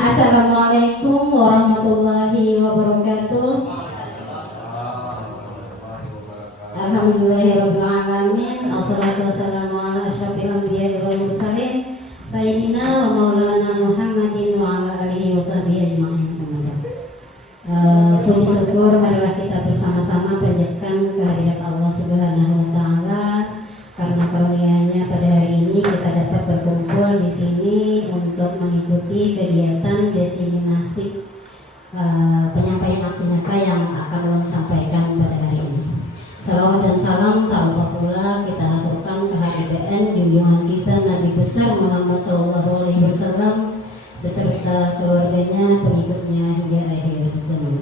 Assalamualaikum warahmatullahi wabarakatuh. Alhamdulillahirabbil alamin. Wassalatu wassalamu ala asyrofil anbiya'i wal mursalin sayyidina wa maulana Muhammadin wa ala alihi washabihi ajmain. Puji syukur marilah kita bersama-sama panjatkan kehadirat Allah Subhanahu wa taala karena karunia-Nya pada hari ini kita dapat berkumpul di sini untuk mengikuti kegiatan diseminasi penyampaian aksi nyata yang akan ulun sampaikan pada hari ini. Salawat dan salam tak lupa pula kita aturkan ke HDPN junjungan kita Nabi besar Muhammad SAW beserta keluarganya, pengikutnya hingga akhir zaman.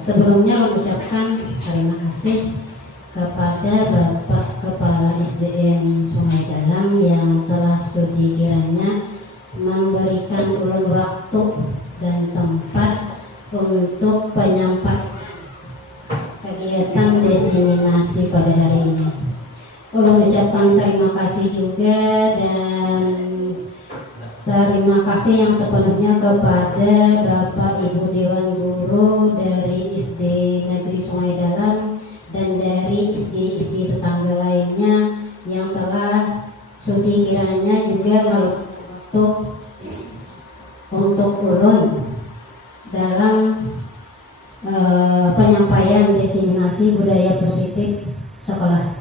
Sebelumnya mengucapkan terima kasih kepada Bapak Kepala SDN Sungai Dalam yang telah sudi kiranya memberikan ulun waktu dan tempat untuk penyampaian kegiatan diseminasi pada hari ini. Ulun ucapkan terima kasih juga dan terima kasih yang sepenuhnya kepada Bapak Ibu Dewan Guru dari SD Negeri Sungai Dalam dan dari SD tetangga lainnya yang telah sudi kiranya juga untuk ulun dalam penyampaian diseminasi budaya positif sekolah.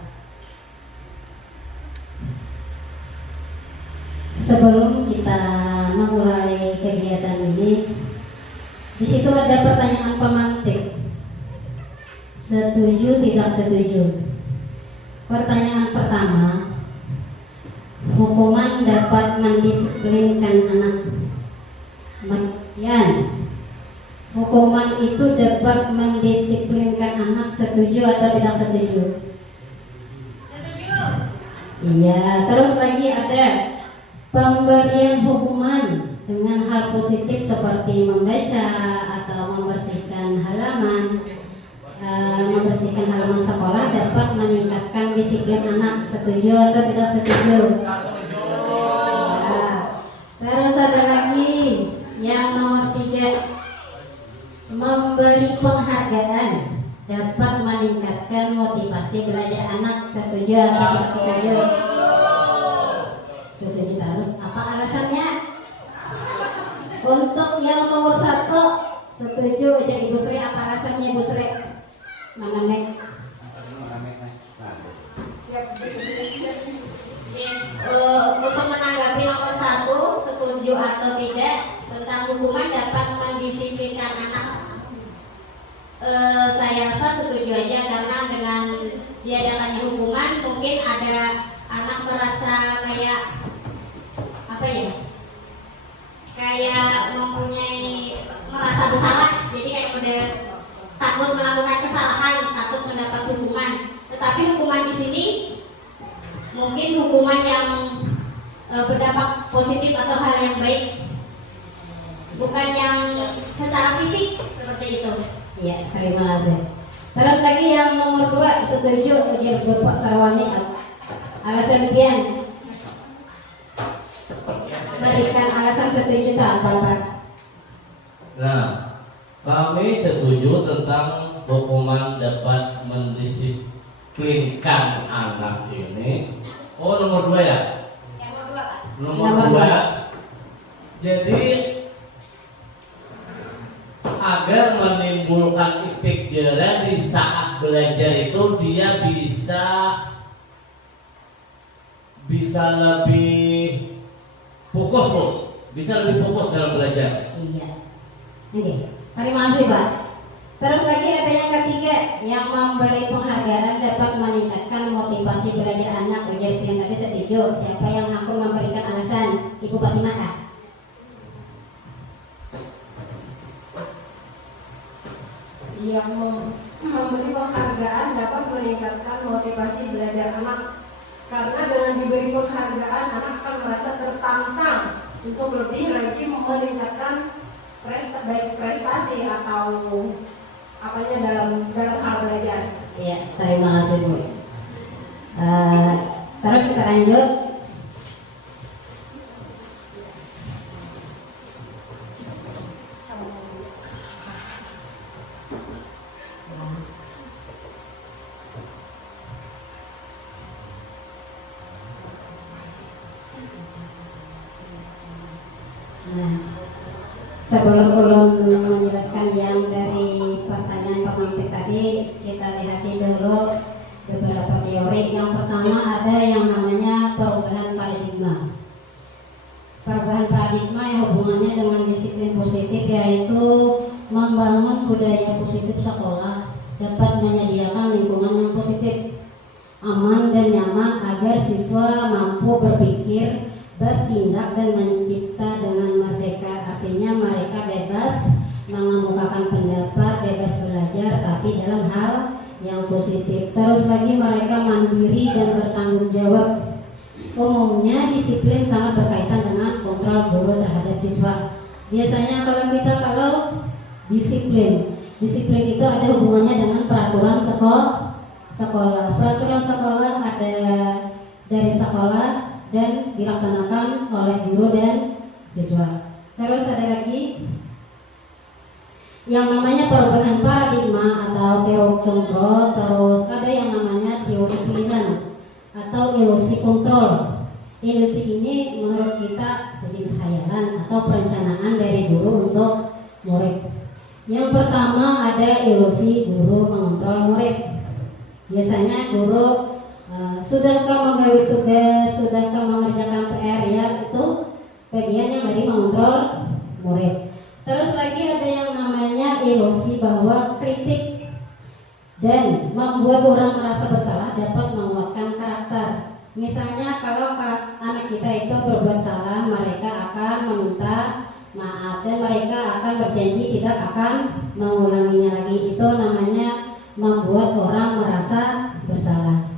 Sebelum kita memulai kegiatan ini, di situ ada pertanyaan pemantik. Setuju tidak setuju? Pertanyaan pertama, hukuman dapat mendisiplinkan anak. Kemudian, hukuman itu dapat mendisiplinkan anak. Setuju atau tidak setuju? Setuju. Iya. Terus lagi ada pemberian hukuman dengan hal positif seperti membaca atau membersihkan halaman sekolah dapat meningkatkan disiplin anak. Setuju atau tidak setuju? Ya. Terus ada lagi yang nomor 3, memberi penghargaan dapat meningkatkan motivasi belajar anak. Setuju atau tidak setuju? Setuju terus. Apa alasannya? Untuk yang nomor 1 setuju aja Ibu Sri. Apa alasannya Ibu Sri? Mana nek? Untuk menanggapi nomor 1 setuju atau tidak tentang hukuman dapat mendisiplinkan anak, saya rasa setuju aja karena dengan diadakannya hukuman mungkin ada anak merasa kayak apa ya, kayak merasa bersalah, jadi kayak udah takut melakukan kesalahan, takut mendapat hukuman. Tetapi hukuman di sini mungkin hukuman yang berdampak positif atau hal yang baik, bukan yang secara fisik seperti itu. Iya, terima kasih. Terus lagi yang nomor 2 setuju ujar Bapak Sarwani. Alasan demikian. Berikan alasan setuju tak Bapak? Nah, kami setuju tentang hukuman dapat mendisiplinkan anak ini. Oh, nomor 2 ya? Nomor 2. Jadi agar menimbulkan efek jerah di saat belajar itu dia bisa lebih fokus, Bu. Bisa lebih fokus dalam belajar. Iya. Oke. Terima kasih, Pak. Terus lagi ada yang ketiga, yang memberi penghargaan dapat meningkatkan motivasi belajar anak. Ujar yang tadi setuju. Siapa yang aku memberikan alasan? Ibu Fatimah kah? Yang memberi penghargaan dapat meningkatkan motivasi belajar anak, karena dengan diberi penghargaan anak akan merasa tertantang untuk lebih lagi meningkatkan baik prestasi atau apanya dalam hal belajar. Iya, terima kasih Bu. Terus kita lanjut. Nah, sebelum ulun menjelaskan yang dari pertanyaan pemantik tadi, kita lihat dulu beberapa teori. Yang pertama ada yang namanya perubahan paradigma. Perubahan paradigma yang hubungannya dengan disiplin positif, yaitu membangun budaya positif sekolah dapat menyediakan lingkungan yang positif, aman dan nyaman agar siswa mampu berpikir, bertindak dan mencipta dengan merdeka. Artinya mereka bebas mengemukakan pendapat, bebas belajar, tapi dalam hal yang positif. Terus lagi mereka mandiri dan bertanggung jawab. Umumnya disiplin sangat berkaitan dengan kontrol guru terhadap siswa. Biasanya kalau disiplin itu ada hubungannya dengan peraturan sekolah. Peraturan sekolah ada dari sekolah dan dilaksanakan oleh guru dan siswa. Terus ada lagi yang namanya perubahan paradigma atau teori kontrol. Terus ada yang namanya teori pilihan atau ilusi kontrol. Ilusi ini menurut kita sejenis khayalan atau perencanaan dari guru untuk murid. Yang pertama ada ilusi guru mengontrol murid. Biasanya guru sudahkah menggawe tugas, sudahkah mengerjakan PR, ya itu bagian yang dari mengontrol murid. Terus lagi ada yang namanya ilusi bahwa kritik dan membuat orang merasa bersalah dapat menguatkan karakter. Misalnya kalau anak kita itu berbuat salah, mereka akan meminta maaf dan mereka akan berjanji tidak akan mengulanginya lagi. Itu namanya membuat orang merasa bersalah.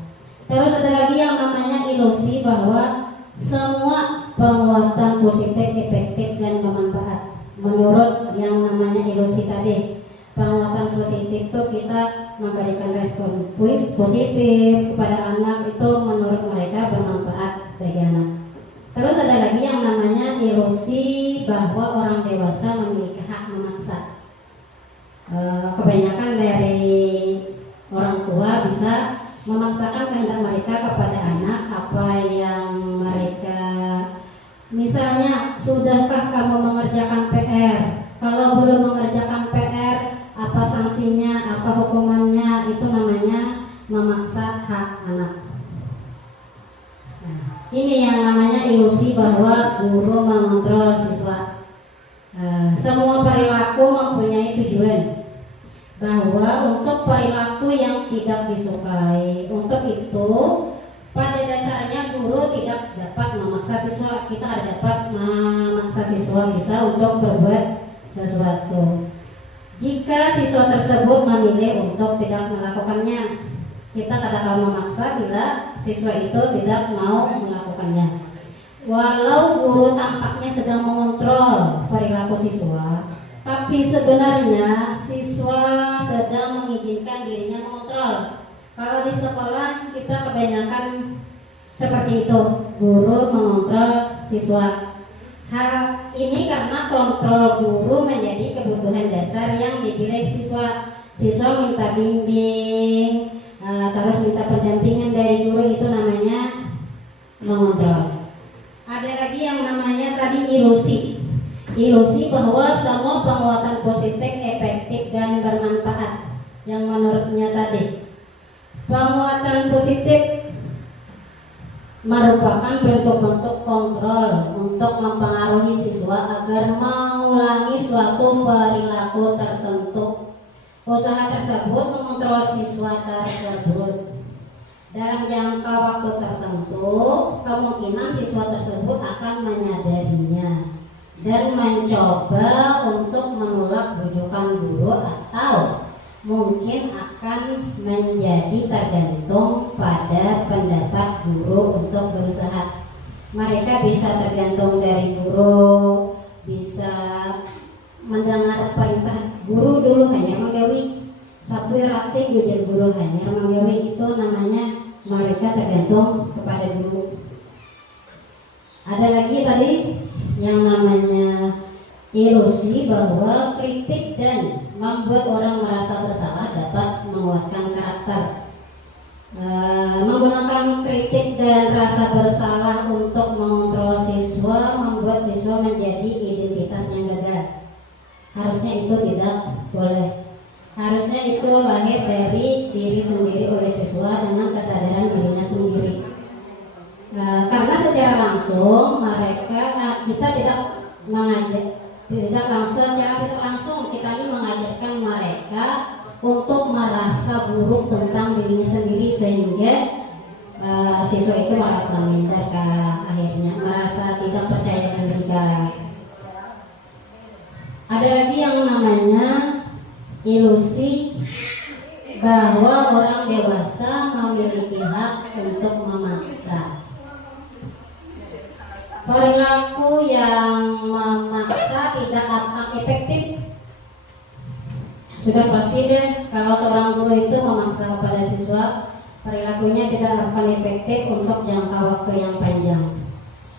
Terus ada lagi yang namanya ilusi bahwa semua penguatan positif, efektif dan bermanfaat. Menurut yang namanya ilusi tadi, penguatan positif itu kita memberikan respon positif kepada anak, itu menurut mereka bermanfaat bagi anak. Terus ada lagi yang namanya ilusi bahwa orang dewasa memiliki hak memaksa. Kebanyakan dari orang tua bisa memaksakan kehendak mereka kepada anak, apa yang mereka, misalnya, sudahkah kamu mengerjakan PR? Kalau belum mengerjakan PR, apa sanksinya, apa hukumannya? Itu namanya memaksa hak anak. Nah, ini yang namanya ilusi bahwa guru mengontrol siswa. Semua perilaku mempunyai tujuan, bahwa untuk perilaku yang tidak disukai, untuk itu pada dasarnya guru tidak dapat memaksa siswa. Kita dapat memaksa siswa kita untuk berbuat sesuatu. Jika siswa tersebut memilih untuk tidak melakukannya, kita katakan memaksa bila siswa itu tidak mau melakukannya. Walau guru tampaknya sedang mengontrol perilaku siswa, tapi sebenarnya siswa sedang mengizinkan dirinya mengontrol. Kalau di sekolah kita kebanyakan seperti itu, guru mengontrol siswa. Hal ini karena kontrol guru menjadi kebutuhan dasar yang dipilih siswa. Siswa minta bimbing, terus minta pendampingan dari guru, itu namanya mengontrol. Ada lagi yang namanya tadi ilusi. Ilusi bahwa semua penguatan positif, efektif dan bermanfaat. Yang menurutnya tadi, penguatan positif merupakan bentuk-bentuk kontrol untuk mempengaruhi siswa agar mengulangi suatu perilaku tertentu. Usaha tersebut mengontrol siswa tersebut dalam jangka waktu tertentu. Kemungkinan siswa tersebut akan menyadarinya dan mencoba untuk menolak bujukan guru, atau mungkin akan menjadi tergantung pada pendapat guru untuk berusaha. Mereka bisa tergantung dari guru, bisa mendengar perintah guru dulu hanya menggawi sapu rati ujar guru hanya menggawi. Itu namanya mereka tergantung kepada guru. Ada lagi tadi yang namanya ilusi bahwa kritik dan membuat orang merasa bersalah dapat menguatkan karakter. Menggunakan kritik dan rasa bersalah untuk mengontrol siswa membuat siswa menjadi identitas yang gagal. Harusnya itu tidak boleh. Harusnya itu lahir dari diri sendiri oleh siswa dengan kesadaran dirinya sendiri. Karena secara langsung kita tidak mengajak, secara tidak langsung kita ini mengajarkan mereka untuk merasa buruk tentang dirinya sendiri sehingga siswa itu merasa minder, akhirnya merasa tidak percaya diri. Ada lagi yang namanya ilusi bahwa orang dewasa memiliki hak untuk memaksa. Perilaku yang memaksa tidak akan efektif. Sudah pasti deh kalau seorang guru itu memaksa kepada siswa, perilakunya tidak akan efektif untuk jangka waktu yang panjang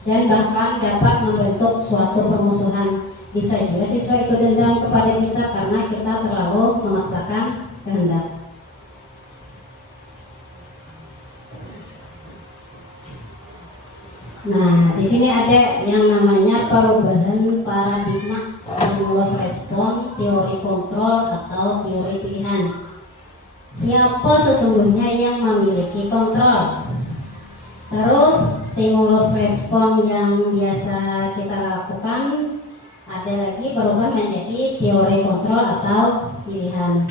dan bahkan dapat membentuk suatu permusuhan. Bisa juga siswa itu dendam kepada kita karena kita terlalu memaksakan kehendak. Nah, di sini ada yang namanya perubahan paradigma, stimulus respon, teori kontrol atau teori pilihan. Siapa sesungguhnya yang memiliki kontrol? Terus stimulus respon yang biasa kita lakukan, ada lagi berubah menjadi teori kontrol atau pilihan.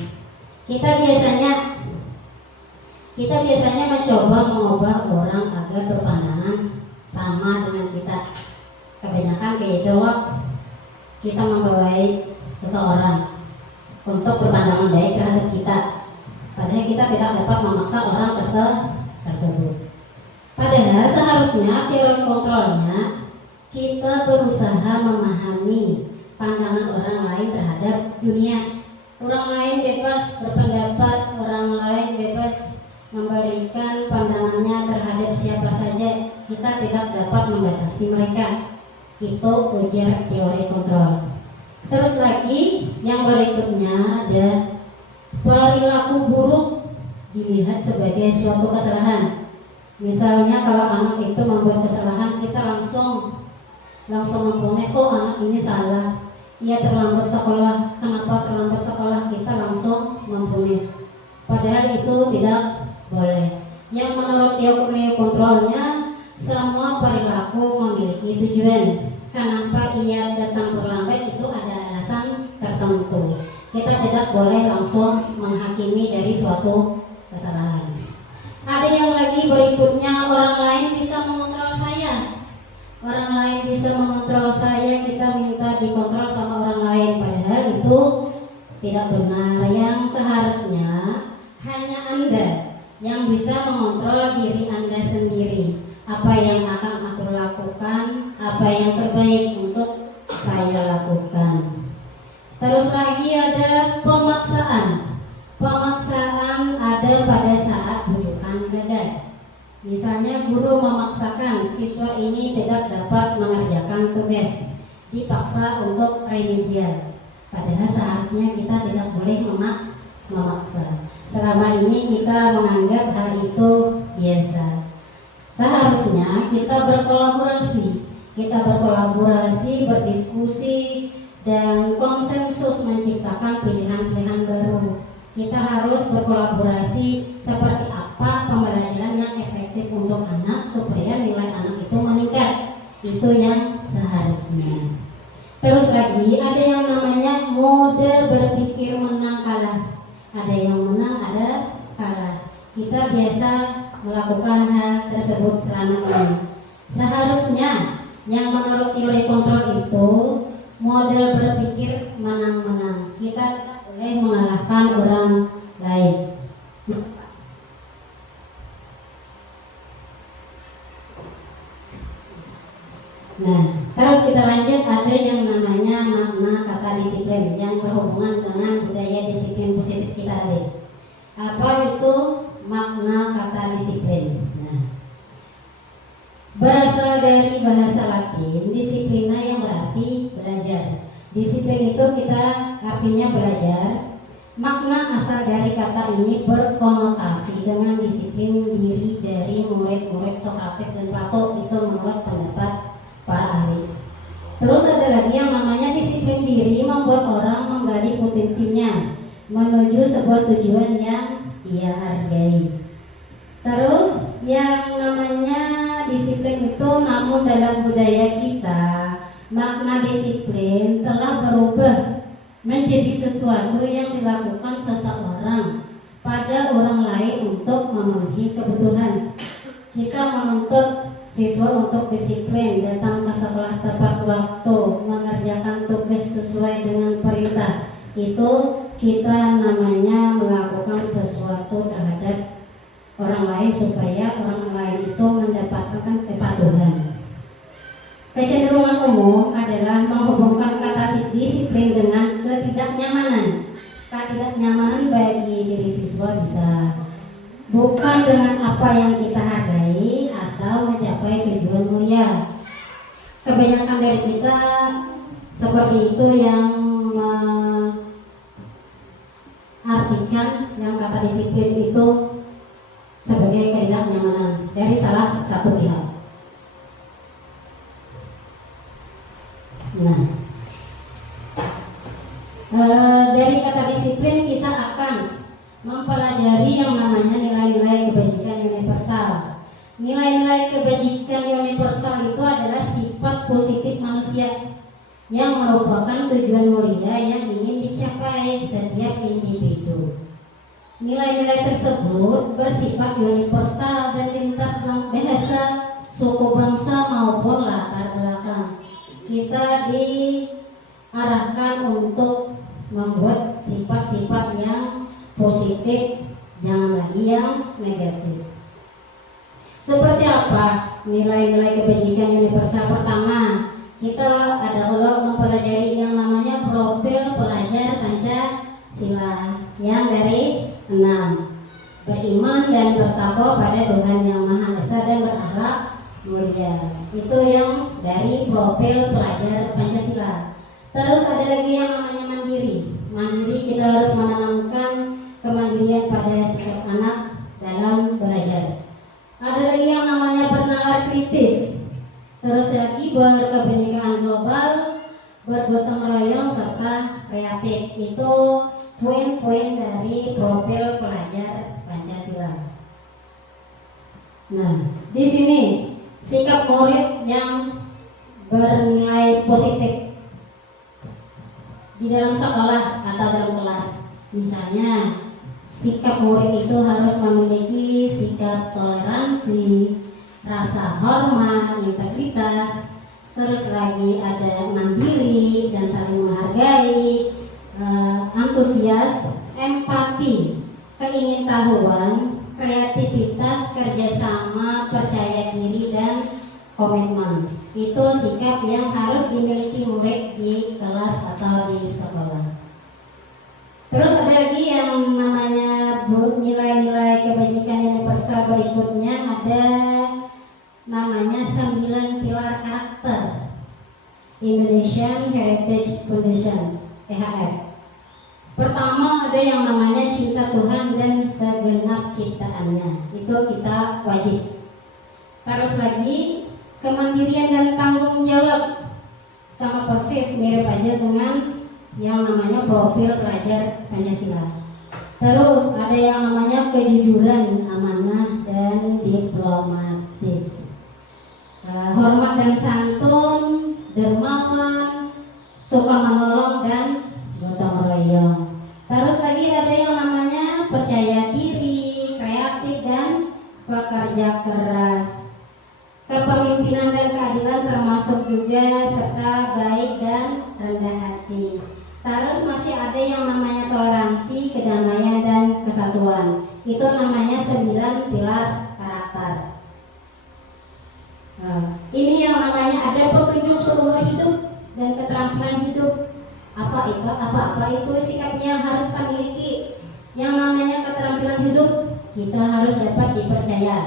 Kita biasanya mencoba mengubah orang agar berpandangan sama dengan kita. Kebanyakan kayak itu kita membawai seseorang untuk berpandangan baik terhadap kita, padahal kita tidak dapat memaksa orang tersebut. Padahal seharusnya teori kontrolnya kita berusaha memahami pandangan orang lain terhadap dunia. Orang lain bebas berpendapat, orang lain bebas memberikan pandangannya terhadap siapa saja. Kita tidak dapat membatasi mereka. Itu ujar teori kontrol. Terus lagi yang berikutnya ada perilaku buruk dilihat sebagai suatu kesalahan. Misalnya kalau anak itu membuat kesalahan, kita langsung memponis, oh anak ini salah, ia terlambat sekolah, kenapa terlambat sekolah, kita langsung memponis. Padahal itu tidak boleh. Yang menurut teori kontrolnya, semua perilaku memiliki tujuan. Kenapa ia datang terlambat itu ada alasan tertentu. Kita tidak boleh langsung menghakimi dari suatu kesalahan. Ada yang lagi berikutnya, orang lain bisa mengontrol saya. Orang lain bisa mengontrol saya, kita minta dikontrol sama orang lain. Padahal itu tidak benar. Yang seharusnya hanya Anda yang bisa mengontrol diri Anda sendiri. Apa yang akan aku lakukan, apa yang terbaik untuk saya lakukan. Terus lagi ada pemaksaan. Pemaksaan ada pada saat bujukan gagal. Misalnya guru memaksakan siswa ini tidak dapat mengerjakan tugas, dipaksa untuk remedial. Padahal seharusnya kita tidak boleh memaksa. Selama ini kita menganggap hal itu biasa. Seharusnya kita berkolaborasi, berdiskusi, dan konsensus menciptakan pilihan-pilihan baru. Kita harus berkolaborasi seperti apa pembelajaran yang efektif untuk anak supaya nilai anak itu meningkat. Itu yang seharusnya. Terus lagi ada yang namanya model berpikir menang kalah. Ada yang menang, ada kalah. Kita biasa melakukan hal tersebut selama ini. Seharusnya yang menurut teori kontrol itu model berpikir menang-menang. Kita tidak boleh mengalahkan orang lain. Nah, terus kita lanjut, ada yang namanya makna kata disiplin yang berhubungan dengan budaya disiplin positif kita ada. Apa itu makna kata disiplin? Nah, berasal dari bahasa Latin, disiplina yang berarti belajar. Disiplin itu kita artinya belajar, Makna asal dari kata ini berkonotasi dengan disiplin diri dari murid-murid Sokrates dan Plato, itu menurut pendapat para ahli. Terus ada lagi yang namanya disiplin diri membuat orang menggali potensinya menuju sebuah tujuan yang ia hargai. Terus yang namanya disiplin itu, namun dalam budaya kita makna disiplin telah berubah menjadi sesuatu yang dilakukan seseorang pada orang lain untuk memenuhi kebutuhan. Kita menuntut siswa untuk disiplin, datang ke sekolah tepat waktu, mengerjakan tugas sesuai dengan perintah. Itu kita namanya melakukan sesuatu terhadap orang lain supaya orang lain itu mendapatkan kepatuhan. Kecenderungan umum adalah menghubungkan kata disiplin dengan ketidaknyamanan. Ketidaknyamanan bagi diri siswa bisa bukan dengan apa yang kita hargai atau mencapai tujuan mulia. Kebanyakan dari kita seperti itu yang mengartikan yang kata disiplin itu sebagai ketidaknyamanan dari salah satu pihak. Nah, dari kata disiplin kita akan mempelajari yang namanya nilai-nilai kebajikan universal. Nilai-nilai kebajikan universal itu adalah sifat positif manusia yang merupakan tujuan mulia yang ingin dicapai setiap individu. Nilai-nilai tersebut bersifat universal dan lintas bahasa, suku, bangsa maupun latar belakang. Kita diarahkan untuk membuat sifat-sifat yang positif, jangan lagi yang negatif. Seperti apa nilai-nilai kebajikan universal? Pertama, kita adalah mempelajari yang namanya profil pelajar Pancasila yang dari 6. Beriman dan bertakwa pada Tuhan Yang Maha Esa dan berakhlak mulia. Itu yang dari profil pelajar Pancasila. Terus ada lagi yang namanya mandiri. Mandiri, kita harus menanamkan kemandirian pada setiap anak dalam belajar. Ada lagi yang namanya bernalar kritis. Terus lagi berkebinekaan global, bergotong royong serta kreatif. Itu poin-poin dari profil pelajar Pancasila. Nah, di sini sikap murid yang bernilai positif di dalam sekolah atau dalam kelas. Misalnya, sikap murid itu harus memiliki sikap toleransi, rasa hormat, integritas. Terus lagi ada mandiri dan saling menghargai, antusias, empati, keingintahuan, kreativitas, kerjasama, percaya diri, dan komitmen. Itu sikap yang harus dimiliki murid di kelas atau di sekolah. Terus ada lagi yang namanya nilai-nilai kebajikan universal berikutnya, ada namanya 9 pilar karakter Indonesian Heritage Foundation (PHF). Pertama ada yang namanya cinta Tuhan dan segenap ciptaannya, itu kita wajib. Terus lagi kemandirian dan tanggung jawab, sama persis mirip aja dengan yang namanya profil pelajar Pancasila. Terus ada yang namanya kejujuran, amanah, dan diplomatis. Hormat dan santun, dermawan, suka menolong, dan gotong royong. Terus lagi ada yang namanya percaya diri, kreatif, dan pekerja keras. Kepemimpinan dan keadilan termasuk juga, serta baik dan rendah hati. Terus masih ada yang namanya toleransi, kedamaian, dan kesatuan. Itu namanya 9 pilar karakter. Ini yang namanya ada petunjuk seumur hidup dan keterampilan hidup. Apa itu sikapnya harus kita miliki. Yang namanya keterampilan hidup, kita harus dapat dipercaya.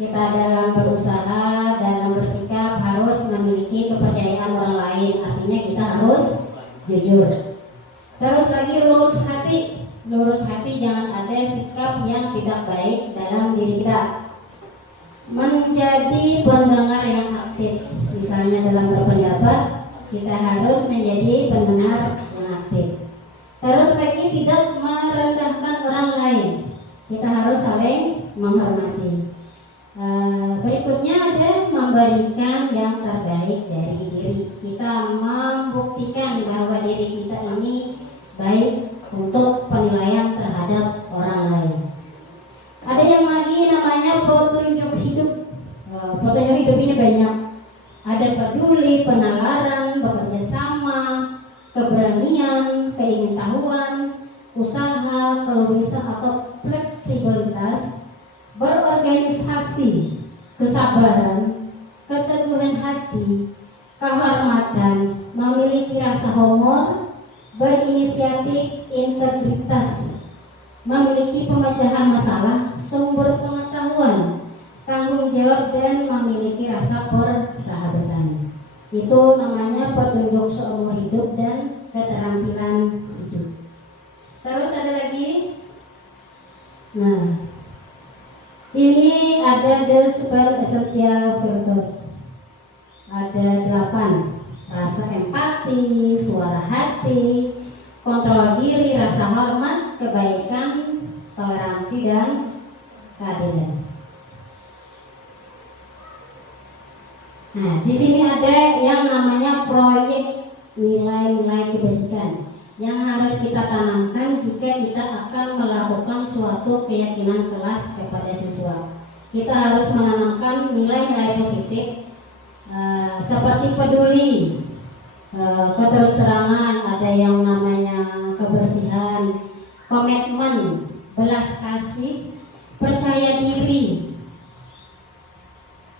Kita dalam berusaha, dalam bersikap harus memiliki kepercayaan orang lain. Artinya kita harus jujur. Terus lagi lurus hati. lurus hati, jangan ada sikap yang tidak baik dalam diri kita. Menjadi pendengar yang aktif, misalnya dalam berpendapat, kita harus menjadi pendengar yang aktif. Terus lagi tidak merendahkan orang lain, kita harus saling menghormati. Berikutnya ada memberikan yang terbaik dari diri. Kita membuktikan bahwa diri kita ini baik untuk penilaian terhadap orang lain. Ada yang lagi namanya petunjuk hidup. Petunjuk hidup ini banyak. Ada peduli, penalaran, bekerja sama, keberanian, keingintahuan, usaha, keluasan atau fleksibilitas, berorganisasi, kesabaran, keteguhan hati, kehormatan, memiliki rasa humor, berinisiatif, integritas, memiliki pemecahan masalah, sumber pengetahuan, tanggung jawab, dan memiliki rasa persahabatan. Itu namanya petunjuk seumur hidup dan keterampilan hidup. Terus ada lagi, nah, ini ada the super essential virtues. Ada 8: rasa empati, suara hati, kontrol diri, rasa hormat, kebaikan, toleransi, dan keadilan. Nah, di sini ada yang namanya proyek nilai-nilai kebajikan yang harus kita tanamkan jika kita akan melakukan suatu keyakinan kelas kepada siswa. Kita harus menanamkan nilai-nilai positif seperti peduli, keterus-terangan, ada yang namanya kebersihan, komitmen, belas kasih, percaya diri,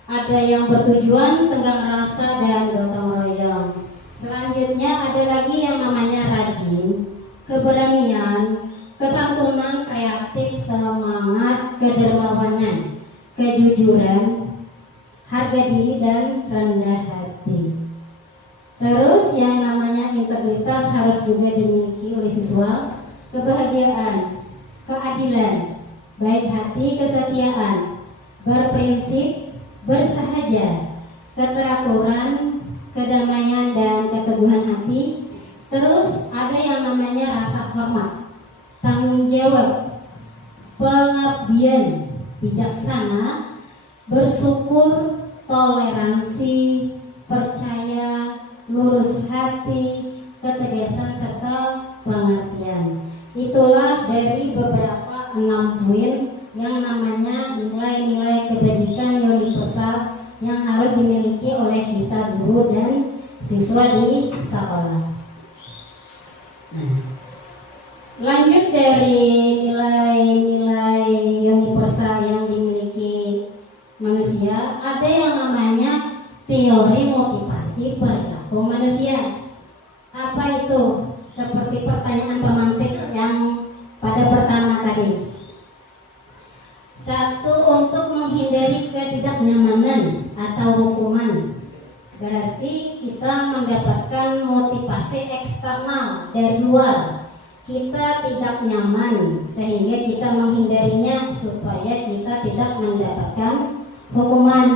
ada yang bertujuan, tenggang rasa, dan gotong royong. Selanjutnya ada lagi yang namanya rajin, keberanian, kesantunan, kreatif, semangat, kedermawanan, kejujuran, harga diri, dan rendah hati. Terus yang namanya integritas harus juga dimiliki oleh siswa, kebahagiaan, keadilan, baik hati, kesetiaan, berprinsip, bersahaja, keteraturan, kedamaian, dan keteguhan hati. Terus ada yang namanya rasa hormat, tanggung jawab, pengabdian, bijaksana, bersyukur, toleransi, percaya, lurus hati, ketegasan, serta pengertian. Itulah dari beberapa 6 poin yang namanya nilai-nilai kebajikan universal yang harus dimiliki oleh kita guru dan siswa di sekolah. Nah, lanjut dari nilai-nilai universal yang dimiliki manusia, ada yang namanya teori motivasi perilaku manusia. Apa itu? Seperti pertanyaan pemantik yang pada pertama tadi. 1. Untuk menghindari ketidaknyamanan atau hukuman. Berarti kita mendapatkan motivasi eksternal dari luar. Kita tidak nyaman sehingga kita menghindarinya supaya kita tidak mendapatkan hukuman.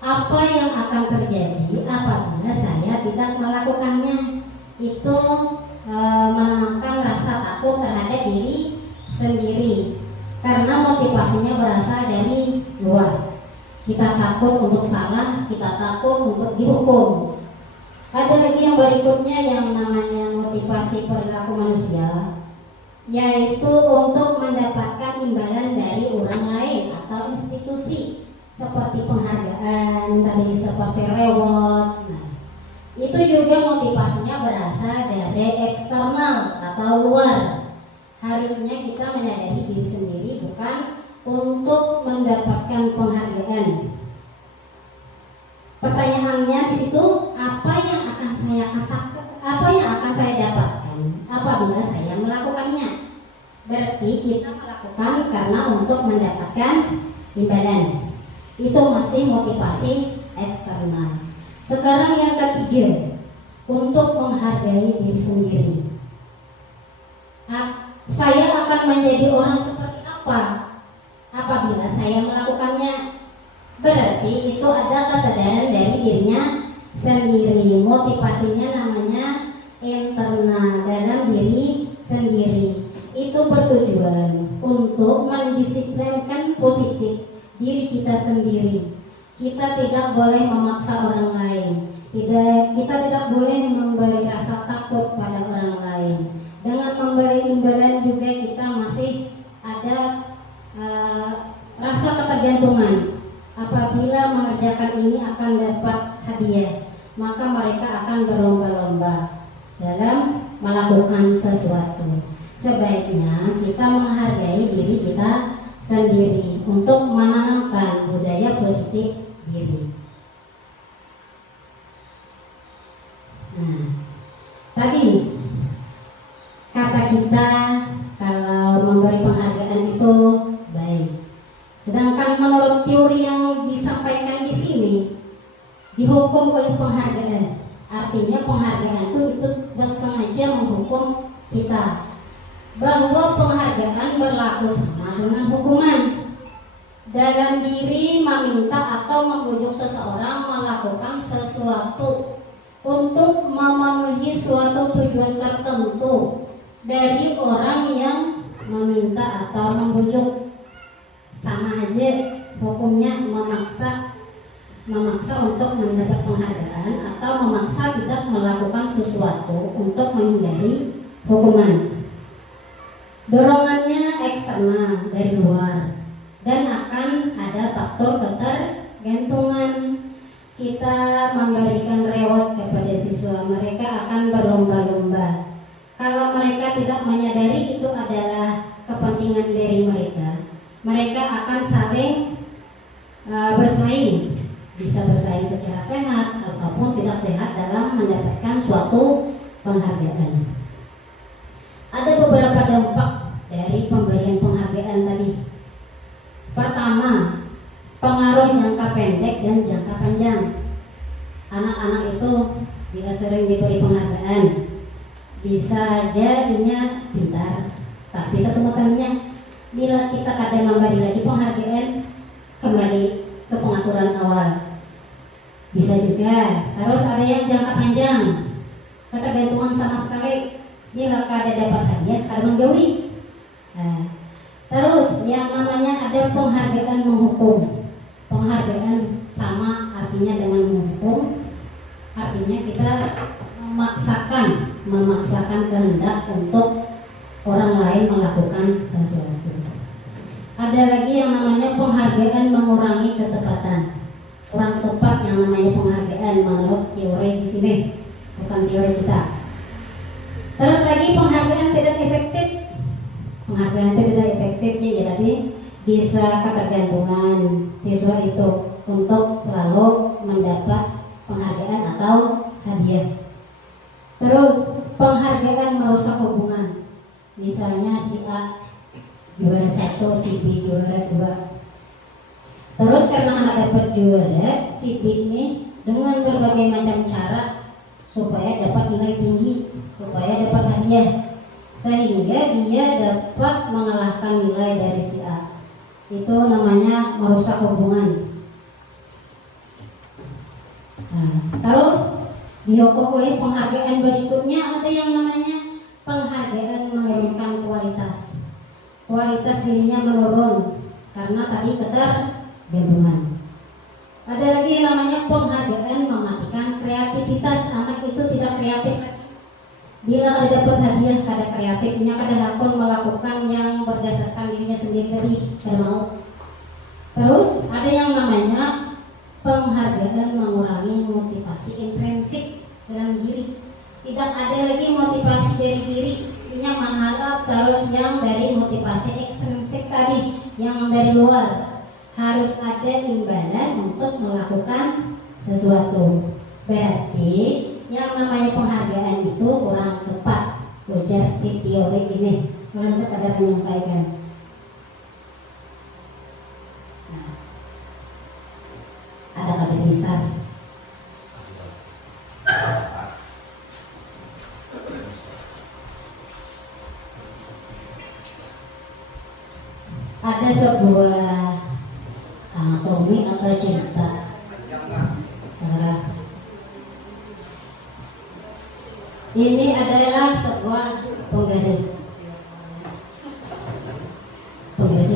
Apa yang akan terjadi apabila saya tidak melakukannya? Itu menanamkan rasa takut terhadap diri sendiri. Karena motivasinya berasal dari luar. Kita takut untuk salah, kita takut untuk dihukum. Ada lagi yang berikutnya yang namanya motivasi perilaku manusia, yaitu untuk mendapatkan imbalan dari orang lain atau institusi, seperti penghargaan, tadi seperti reward. Nah, itu juga motivasinya berasal dari eksternal atau luar. Harusnya kita menyadari diri sendiri, bukan untuk mendapatkan penghargaan. Pertanyaannya di situ, apa yang akan saya katakan, apa yang akan saya dapatkan apabila saya melakukannya? Berarti kita melakukan karena untuk mendapatkan imbalan. Itu masih motivasi eksternal. Sekarang yang ketiga, untuk menghargai diri sendiri. saya akan menjadi orang seperti apa apabila saya melakukannya. Berarti itu ada kesadaran dari dirinya sendiri. Motivasinya namanya internal, dalam diri sendiri. Itu bertujuan untuk mendisiplinkan positif diri kita sendiri. Kita tidak boleh memaksa orang lain. Kita tidak boleh memberi rasa takut pada orang lain. Dengan memberi imbalan juga kita masih ada rasa ketergantungan. Apabila mengerjakan ini akan dapat hadiah, maka mereka akan berlomba-lomba dalam melakukan sesuatu. Sebaiknya kita menghargai diri kita sendiri untuk menanamkan budaya positif diri. Nah, tadi kata kita kalau memberi penghargaan itu baik. Sedangkan menurut teori yang disampaikan di sini, dihukum oleh penghargaan. Artinya penghargaan itu tidak sengaja menghukum kita, bahwa penghargaan berlaku sama dengan hukuman. Dalam diri meminta atau membujuk seseorang melakukan sesuatu untuk memenuhi suatu tujuan tertentu dari orang yang meminta atau membujuk, sama aja hukumnya memaksa untuk mendapat penghargaan atau memaksa tidak melakukan sesuatu untuk menghindari hukuman. Dorongannya eksternal dari luar dan akan ada faktor ketergantungan. Kita memberikan reward kepada siswa, mereka akan berlomba-lomba. Kalau mereka tidak menyadari itu adalah kepentingan dari mereka akan saling bersaing, bisa bersaing secara sehat ataupun tidak sehat dalam mendapatkan suatu penghargaan. Ada beberapa dampak dari pemberian penghargaan tadi. Pertama, pengaruh jangka pendek dan jangka panjang. Anak-anak itu bila sering diberi penghargaan, bisa jadinya pintar, tapi satu motornya bila kita kadang memberi lagi penghargaan, kembali ke pengaturan awal. Bisa juga. Terus ada yang jangka panjang, ketergantungan sama sekali. Bila kada dapat hadiah, kada menjauhi. Nah, terus yang namanya ada penghargaan menghukum. Penghargaan sama artinya dengan menghukum. Artinya kita memaksakan kehendak untuk orang lain melakukan sesuatu. Ada lagi yang namanya penghargaan mengurangi ketepatan. Kurang tepat yang namanya penghargaan menurut teori di sini, bukan teori kita. Terus lagi penghargaan tidak efektif. Penghargaan tidak efektifnya jadi bisa ketergantungan siswa itu untuk selalu mendapat penghargaan atau hadiah. Terus penghargaan merusak hubungan. Misalnya si A juara 1, si B juara 2. Terus karena anak dapat juara, si B ini dengan berbagai macam cara supaya dapat nilai tinggi, supaya dapat hadiah, sehingga dia dapat mengalahkan nilai dari si A. Itu namanya merusak hubungan. Nah, terus dihukum oleh penghargaan berikutnya ada yang namanya penghargaan menurunkan kualitas. Kualitas dirinya menurun karena tadi ketergantungan. Ada lagi yang namanya penghargaan mematikan kreativitas. Anak itu tidak kreatif. Bila ada dapat hadiah, kada kreatifnya, kada hakun melakukan yang berdasarkan dirinya sendiri tadi, kada mau. Terus ada yang namanya penghargaan mengurangi motivasi intrinsik dalam diri. Tidak ada lagi motivasi dari diri yang mengharap, terus yang dari motivasi ekstrinsik tadi, yang dari luar. Harus ada imbalan untuk melakukan sesuatu. Berarti yang namanya penghargaan itu kurang tepat, ujar si teori ini. Bukan sekadar menyampaikan. Nah, ada kata semester. ada sebuah anatomi atau cerita. Ini adalah sebuah penggaris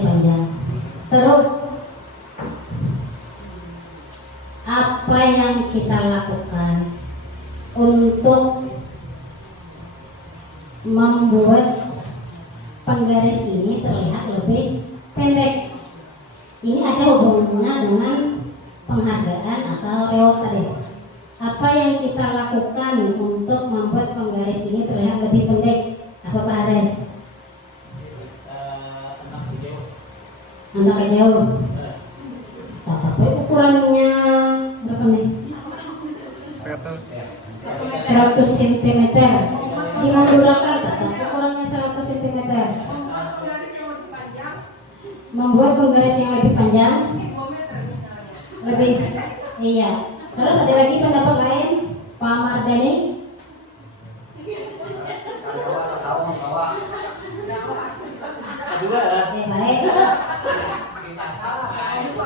panjang. Terus apa yang kita lakukan untuk membuat penggaris ini terlihat lebih pendek? Ini ada hubungannya dengan penghargaan atau reward tadi. Apa yang kita lakukan untuk membuat penggaris ini terlihat lebih pendek? Apa Pak Haris? Angkat ke jauh. Tapi ukurannya berapa nih? 100 cm. Dimundurkan ukurannya 100 cm. Membuat penggaris yang lebih panjang. Lebih. Iya. Terus ada lagi pendapat lain, Pak Mardani? Baik.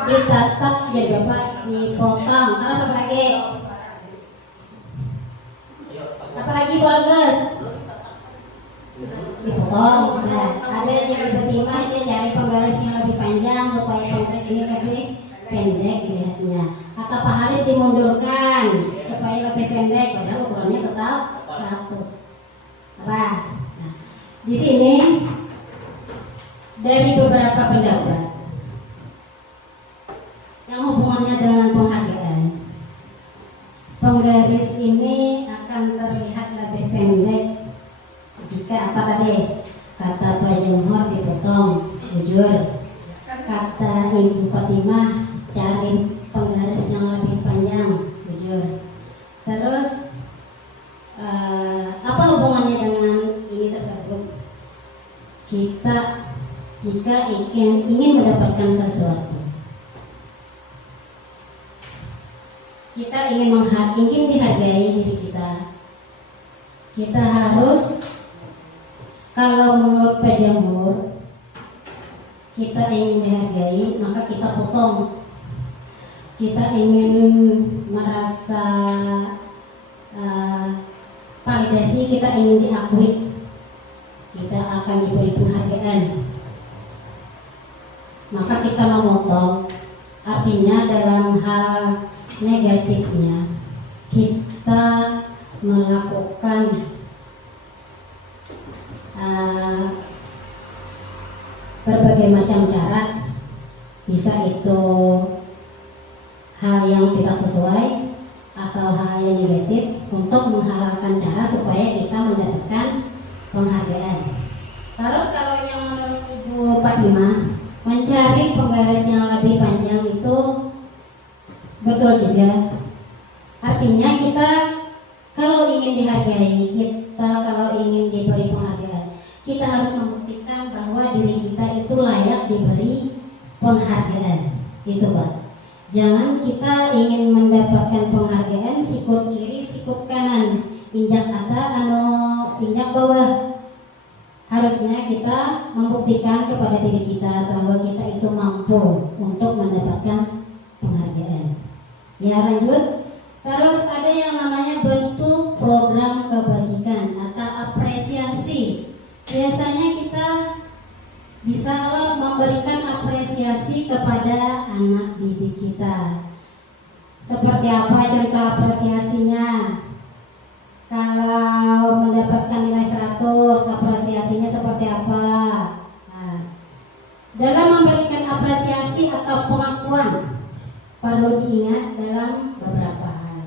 Ditatak jadi apa? Dipotong. Terus apa lagi? Apa lagi Bolgas? Dipotong. Nah, ada yang tiba-tiba dia cari penggaris yang lebih panjang supaya penggaris ini lebih pendek dilihatnya. Kata Pak Haris dimundurkan supaya lebih pendek, padahal ukurannya tetap 100. Apa? Nah, di sini dari beberapa pendapat yang hubungannya dengan penghargaan, penggaris ini akan terlihat lebih pendek jika apa tadi? Kata Pak Jumhur dipotong, jujur. Kata Ibu Fatimah cari penggaris yang lebih panjang, jujur. Terus apa hubungannya dengan ini tersebut? Kita jika ingin mendapatkan sesuatu, kita ingin dihargai diri kita, kita harus, kalau menurut Pak Jumhur, kita ingin dihargai, maka kita potong. Kita ingin merasa validasi, kita ingin diakui, kita akan diberi penghargaan, maka kita memotong. Artinya dalam hal negatifnya kita melakukan berbagai macam cara, bisa itu hal yang tidak sesuai atau hal yang negatif untuk menghalalkan cara supaya kita mendapatkan penghargaan. Terus kalau yang menurut Ibu Fatimah mencari penggaris yang lebih panjang itu betul juga. Artinya kita kalau ingin dihargai, kita kalau ingin diberi penghargaan, kita harus membuktikan bahwa diri kita itu layak diberi penghargaan. Itu Pak. Jangan kita ingin mendapatkan penghargaan sikut kiri, sikut kanan, injak atas atau injak bawah. Harusnya kita membuktikan kepada diri kita bahwa kita itu mampu untuk mendapatkan penghargaan. Ya, lanjut. Terus ada yang namanya bentuk program kebajikan atau apresiasi. Biasanya kita bisa memberikan apresiasi kepada anak didik kita. Seperti apa contoh apresiasinya? Kalau mendapatkan nilai 100, apresiasinya seperti apa? Nah, dalam memberikan apresiasi atau pengakuan, perlu diingat dalam beberapa hal.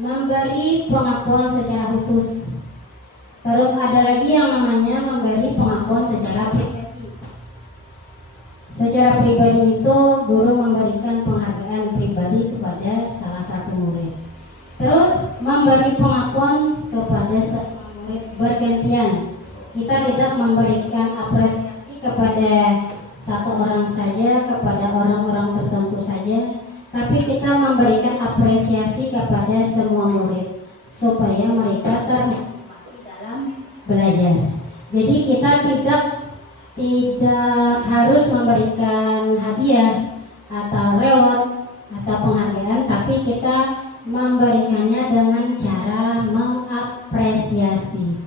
Memberi pengakuan secara khusus. Terus ada lagi yang namanya memberi pengakuan secara pribadi. Secara pribadi itu guru memberikan penghargaan pribadi kepada salah satu murid. Terus memberi pengakuan kepada semua murid bergantian. Kita tidak memberikan apresiasi kepada satu orang saja, kepada orang-orang tertentu saja, tapi kita memberikan apresiasi kepada semua murid supaya mereka termotivasi dalam belajar. Jadi kita tidak tidak harus memberikan hadiah atau reward atau penghargaan, tapi kita memberikannya dengan cara mengapresiasi.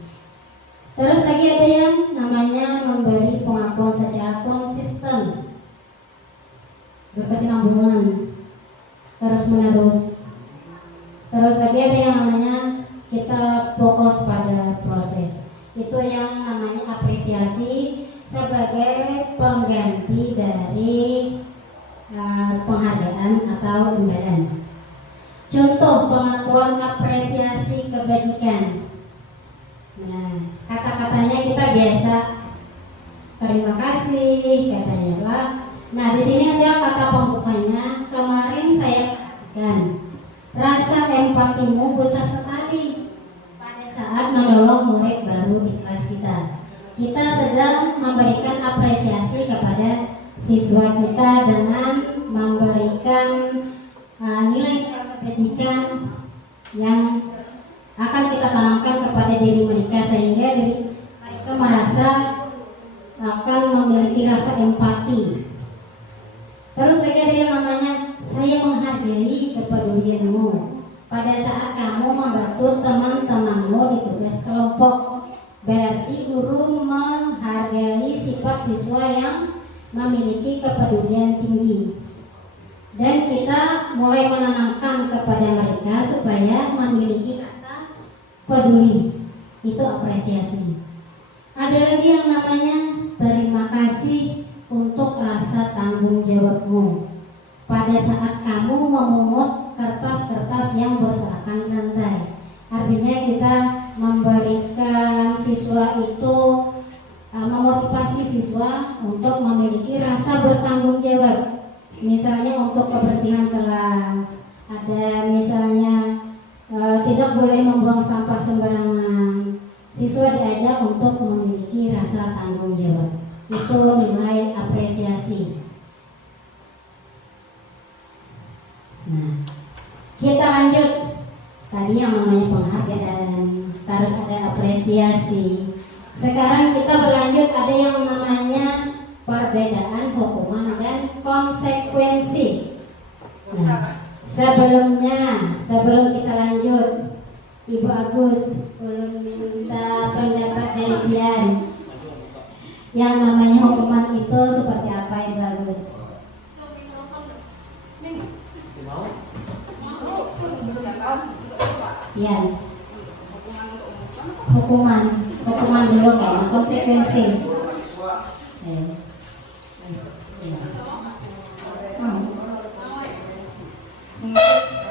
Terus lagi ada yang namanya memberi pengakuan secara konsisten, berkesinambungan, terus menerus. Terus lagi ada yang namanya kita fokus pada proses. Itu yang namanya apresiasi sebagai pengganti dari penghargaan atau imbalan. Contoh pengakuan apresiasi kebajikan. Nah, kata-katanya kita biasa terima kasih katanya lah. Nah, di sini ada kata pembukanya. Kemarin saya katakan rasa empatimu besar sekali pada saat menolong murid baru di kelas kita. Kita sedang memberikan apresiasi kepada siswa kita dengan memberikan nilai kebajikan yang akan kita tanamkan kepada diri mereka, sehingga mereka merasa akan memiliki rasa empati. Terus lagi ada yang namanya saya menghargai kepedulianmu pada saat kamu membantu teman-temanmu di tugas kelompok. Berarti guru menghargai sifat siswa yang memiliki kepedulian tinggi, dan kita mulai menanamkan kepada mereka supaya memiliki rasa peduli. Itu apresiasi. Ada lagi yang namanya terima kasih untuk rasa tanggung jawabmu pada saat kamu memungut kertas-kertas yang berserakan lantai. Artinya kita memberikan siswa itu, memotivasi siswa untuk memiliki rasa bertanggung jawab. Misalnya untuk kebersihan kelas, ada misalnya tidak boleh membuang sampah sembarangan. Siswa diajak untuk memiliki rasa tanggung jawab. Itu nilai apresiasi. Nah, kita lanjut. Tadi yang namanya penghargaan, harus ada apresiasi. Sekarang kita berlanjut, ada yang namanya perbedaan hukuman dan konsekuensi. Nah, sebelum kita lanjut, Ibu Agus belum minta pendapat dari Dian. Yang namanya hukuman itu seperti apa, Ibu Agus? Ya, hukuman dulu kan, konsekuensi.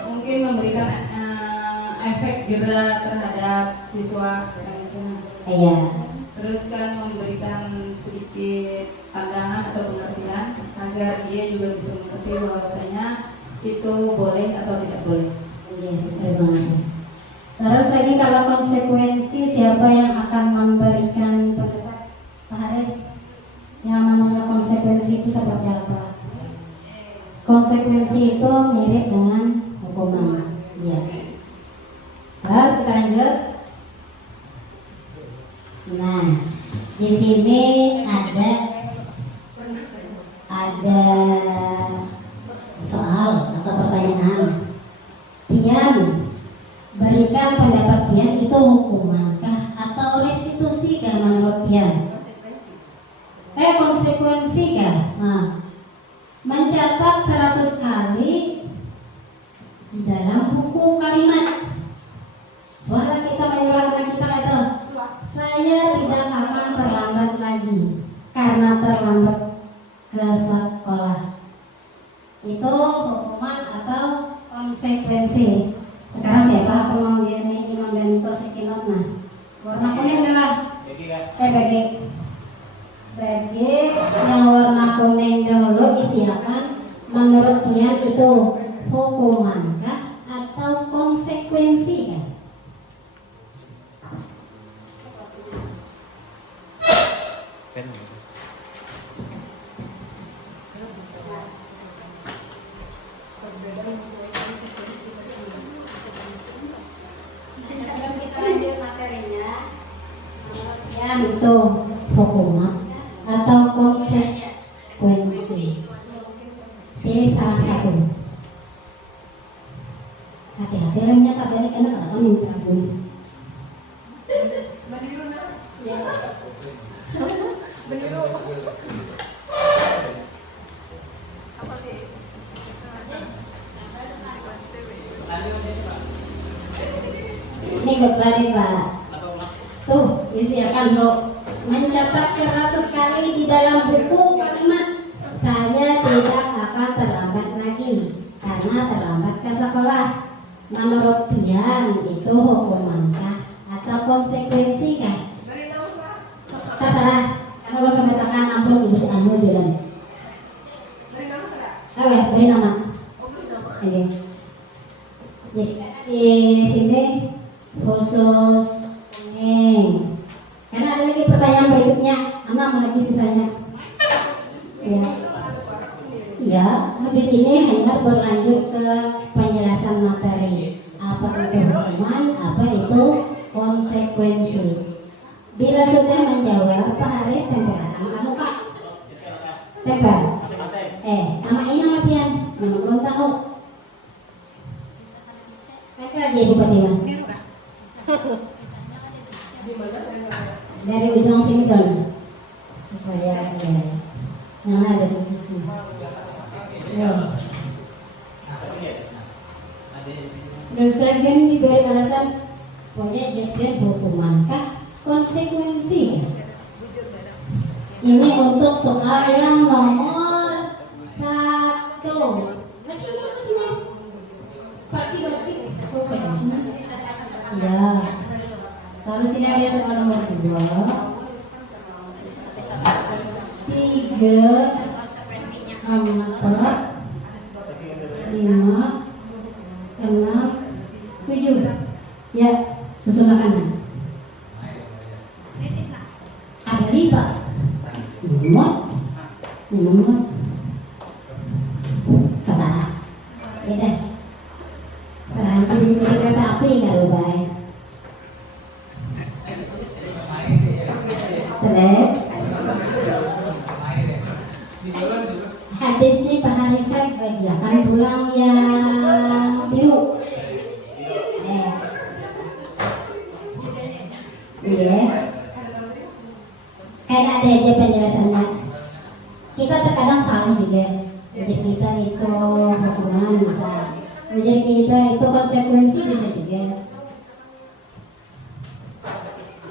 Mungkin memberikan efek jera terhadap siswa. Iya. Terus kan memberikan sedikit pandangan atau pengertian agar dia juga bisa mengerti bahwasanya itu boleh atau tidak boleh. Iya, terima kasih. Terus lagi kalau konsekuensi, siapa yang akan memberikan pendapat? Pak Haris, yang namanya konsekuensi itu seperti apa? Konsekuensi itu mirip dengan hukuman. Iya. Terus kita lanjut. Nah, di sini ada soal atau pertanyaan. Dian, berikan pendapat Dian, itu hukumankah atau restitusi kah menurut Dian? Konsekuensi kah? Nah, mencatat 100 kali di dalam buku kalimat. Suara kita menyuarakan kita itu, saya tidak akan terlambat lagi karena terlambat ke sekolah. Itu hukuman atau konsekuensi. Sekarang siapa pengundian Imam dan Tosekinot? Nah, warna kuning adalah bagi yang warna kuning dahulu isiakan. Menurut dia itu hukumankah atau konsekuensi kah? Kita lanjut materinya. Menurut dia itu hukuman atau Pak. Tuh, disiapkan lo mencatat 100 kali di dalam buku kalimat saya tidak akan terlambat lagi karena terlambat ke sekolah. Menurut Pian itu hukumankah atau konsekuensi kah? Terserah. Kalau kamu tekan ampun ibu anu jalan. Oke, beri nama. Oke. Di sini khusus karena ada lagi pertanyaan berikutnya, 6 lagi sisanya. Ya. Ya, habis ini hanya berlanjut ke penjelasan materi. Apa itu hukuman, apa itu konsekuensi. Bila sudah menjawab, Pak Haris tempelkan kamu Kak. Tempel. Nama ini nama Pian, yang belum tahu. Tempel aja Ibu Fatima. Dari ujung sini kan, supaya ya, yang ada di sini. Dosa gen diberi alasan pokoknya jadian hukumankah konsekuensi. Ini untuk soal yang nomor 1. Berarti ya. Lalu sini ada soal nomor 2, 3, 4, 5, 6, 7. Ya, susun makanan. Ada 5. Nomor. Salah. Ya deh. Berhenti di kereta api kalau baik. Terus. Habis ini Pak Harisa bagian tulang yang biru. Iya. Kayak ada aja penjelasannya. Kita terkadang salah juga. Ujian kita itu hukuman bisa. Ujian kita itu konsekuensi bisa juga.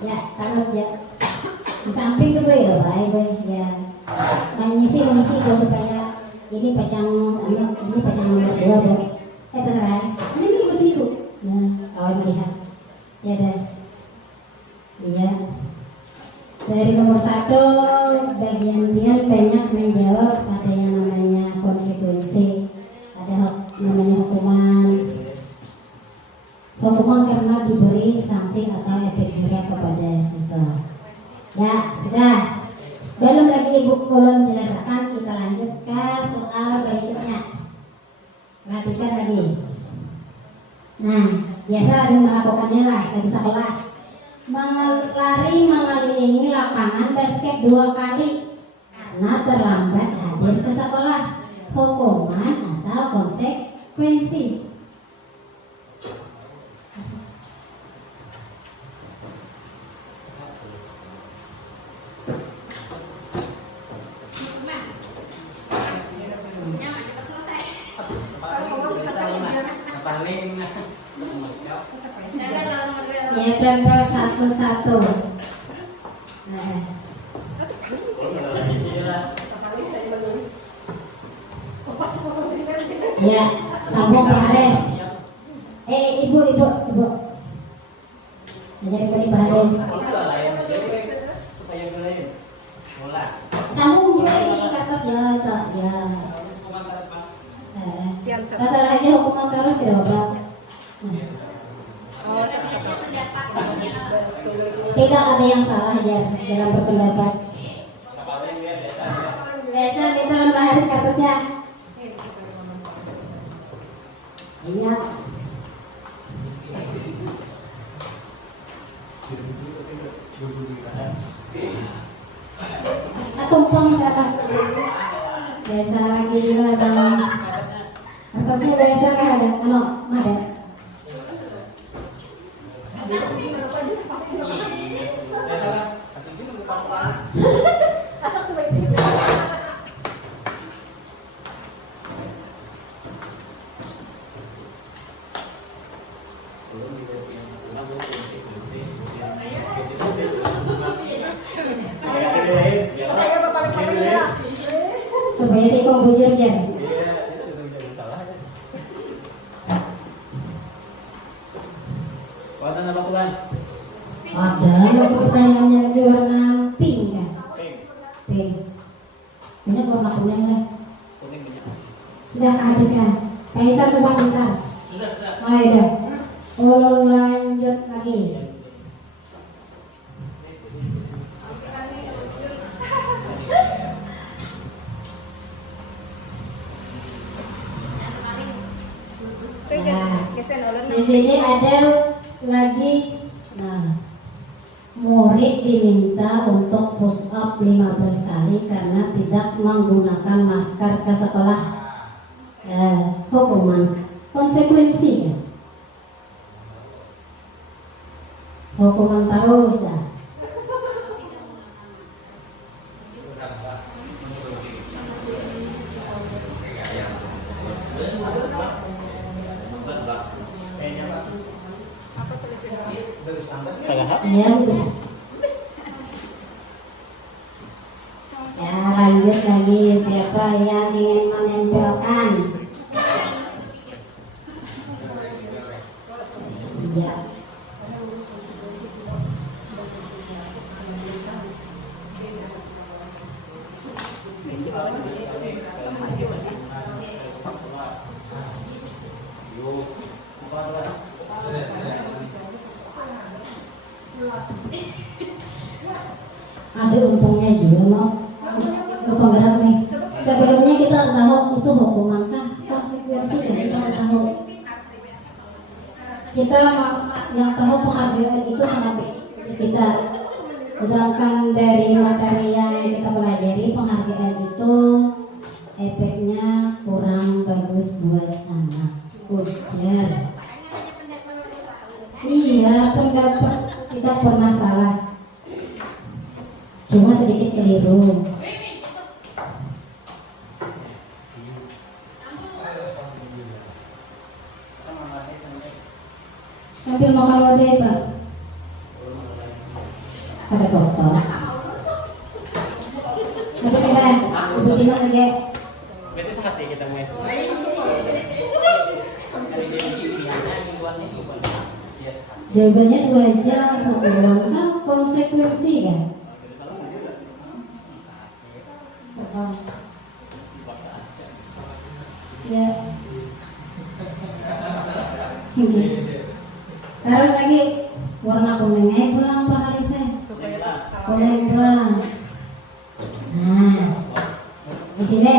Ya, terus ya. Di samping itu ya baik ya. Mengisi itu supaya ini pacang nomor 2 dong. Terserah. Ini mesti itu. Nah, kalau melihat. Ya dah. Iya. Dari nomor 1 bagian Pian banyak menjawab ada yang namanya konsekuensi, ada namanya hukuman karena diberi sanksi atau efek jerah kepada siswa. Ya sudah. Belum lagi Ibu Kulon menjelaskan, kita lanjut ke soal berikutnya. Perhatikan lagi. Nah, biasa ada melakukannya lah lagi sekolah. Mengelilingi lapangan basket 2 kali karena terlambat hadir ke sekolah. Hukuman atau konsekuensi. Ya, tempel 1-1. Nah. Ya, sambung Pak Haris. Ibu. Ajarin Pak Haris. Sambung juga ini kertas ya, ya. Masalah aja hukuman terus ya, Pak. Tidak ada yang salah ya dalam berpendapat. Biasa kita Pak Haris kertasnya. Iya. Tumpang siapa? Biasa lagi juga dong. Kertasnya biasa kan ada? Ada. Supaya bapak paling merah. Supaya si kong bujur jan. Warna apa Tuhan? Ada yang pertanyaannya di warna pink kan? Pink. Pink. Banyak warna kuning lah. Kuning banyak. Sudah habiskan. Kaisar sudah bisa. Sudah. Ayo dah. Lanjut lagi. Nah, di sini ada lagi. Nah, murid diminta untuk push up 15 kali karena tidak menggunakan masker ke sekolah. Hukuman konsekuensi kan? Hukuman terus dah. Iya, Gus. Ya, lanjut lagi. Siapa yang ingin menempelkan? Iya. Ada untungnya juga mau penggerak nih. Sebelumnya kita tahu itu hukuman kah, konsekuensi kan kita tahu. Kita yang tahu penghargaan itu sangat kita. Sedangkan dari materi yang kita pelajari, penghargaan itu efeknya kurang bagus buat anak. Ujar. Iya, pendapat kita pernah salah. Cuma sedikit keliru. Sambil makan wadah Pak. Kata dokter. Tapi sekarang, ibu Tina lagi. Berarti sangat ya kita main. Jawabannya 2 jam hukuman kan konsekuensi kan? Ya. Terus lagi warna kuningnya pulang Pak Alisa. Kuning pulang. Nah, di sini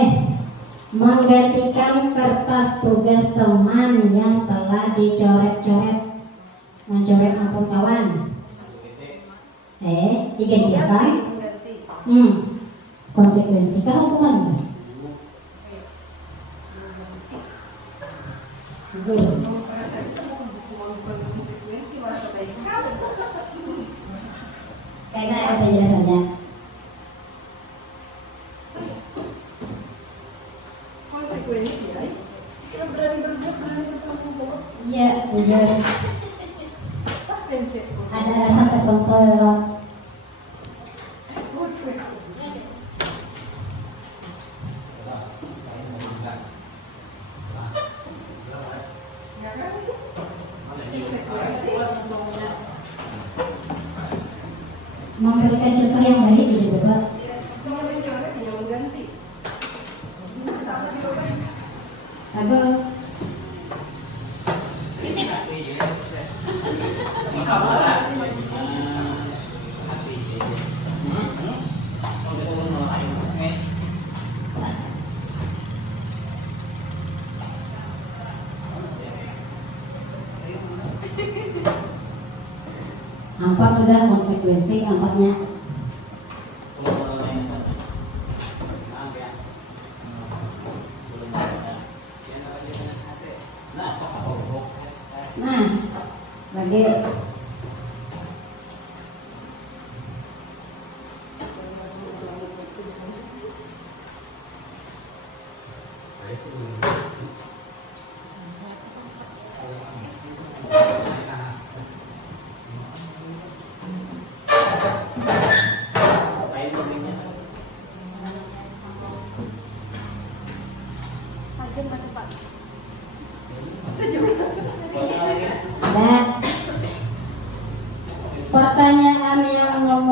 menggantikan kertas tugas teman yang telah dicoret-coret, mencoret ampun kawan. Diganti apa? Konsekuensi kah hukuman kah? Kayaknya ada penjelasannya. Konsekuensi ya. Kita berani berbuat, berani berbuat. Iya, benar. Ada alasan tertentu. Memberikan contoh yang baik gitu Pak. Bagus. Empat sudah konsekuensi empatnya. Nah, lagi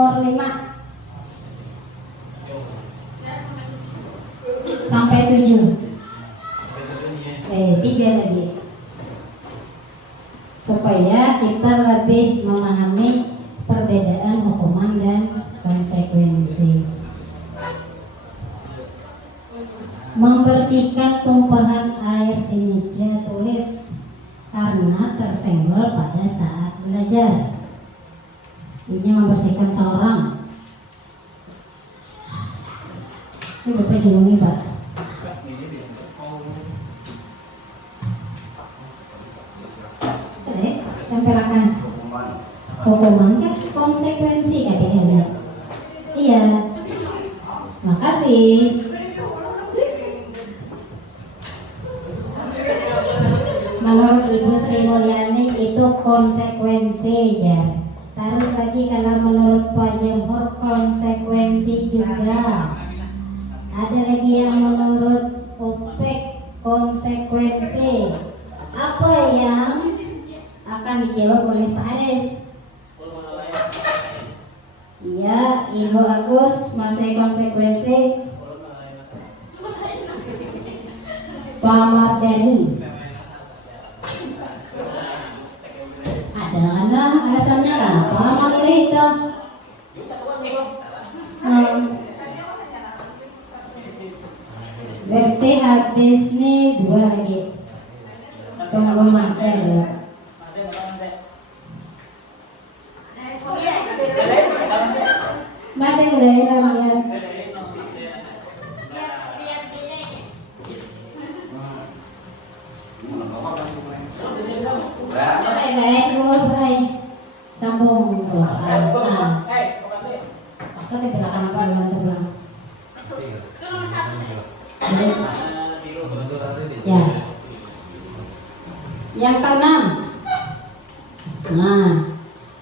nomor 5 sampai 7. 3 lagi. Supaya kita lebih memahami perbedaan hukuman dan konsekuensi. Membersihkan tumpahan air di meja tulis karena tersenggol pada saat belajar. Ini membersihkan seorang. Ini Bapak jurungi Pak. Terus tempelakan hukuman kan konsekuensi katanya. Iya. Makasih. Menurut Ibu Sri Mulyani itu konsekuensi ya. Terus lagi kalau menurut Pak Jemhur konsekuensi juga. Ada lagi yang menurut UPEK konsekuensi. Apa yang akan dijawab oleh Pak Haris? Iya, Ibu Agus masih konsekuensi. Pak Mardani. Ada alasannya apa memilih itu? Berarti habis nih 2 lagi. Tunggu mata dulu. Mati udah namanya. Baik, baik. Sambung. Masa di belakang apa duluan? Ya. Yang keenam. Nah,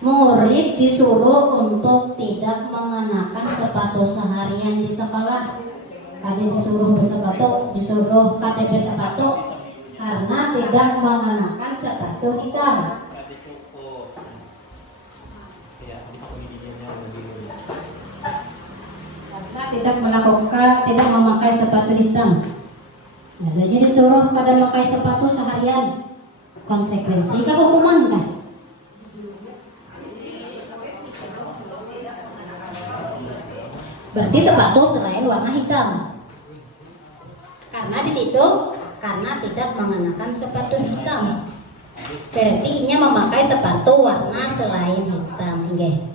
murid disuruh untuk tidak mengenakan sepatu seharian di sekolah. Tadi disuruh bersepatu, disuruh KTP sepatu karena tidak mengenakan sepatu hitam. Karena tidak melakukan, tidak memakai sepatu hitam. Nah, jadi disuruh pada memakai sepatu seharian. Konsekuensi kah hukuman kah? Berarti sepatu selain warna hitam. Karena di situ karena tidak mengenakan sepatu hitam. Berarti inya memakai sepatu warna selain hitam, nggih.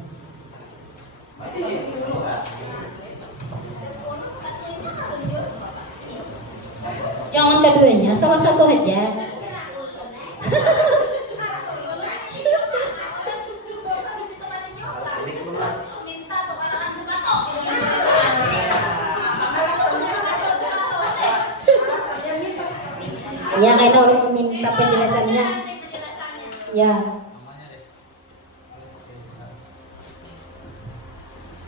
Jangan keduanya, salah satu aja. Ya, kita minta penjelasannya. Ya.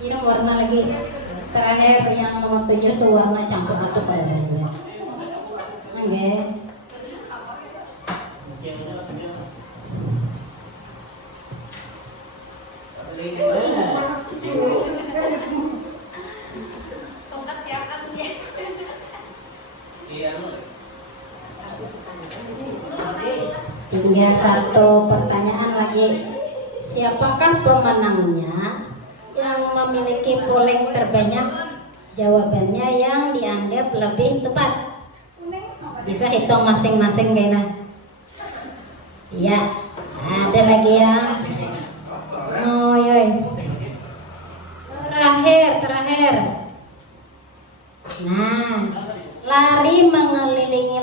Ini warna lagi. Terakhir yang nomor 7 itu warna campur aduk ya. Oke. Tinggal satu pertanyaan lagi. Siapakah pemenangnya yang memiliki polling terbanyak? Jawabannya yang dianggap lebih tepat. Bisa hitung masing-masing kayaknya. Iya. Ada lagi yang oh yoi. Terakhir. Nah, lari mengelilingi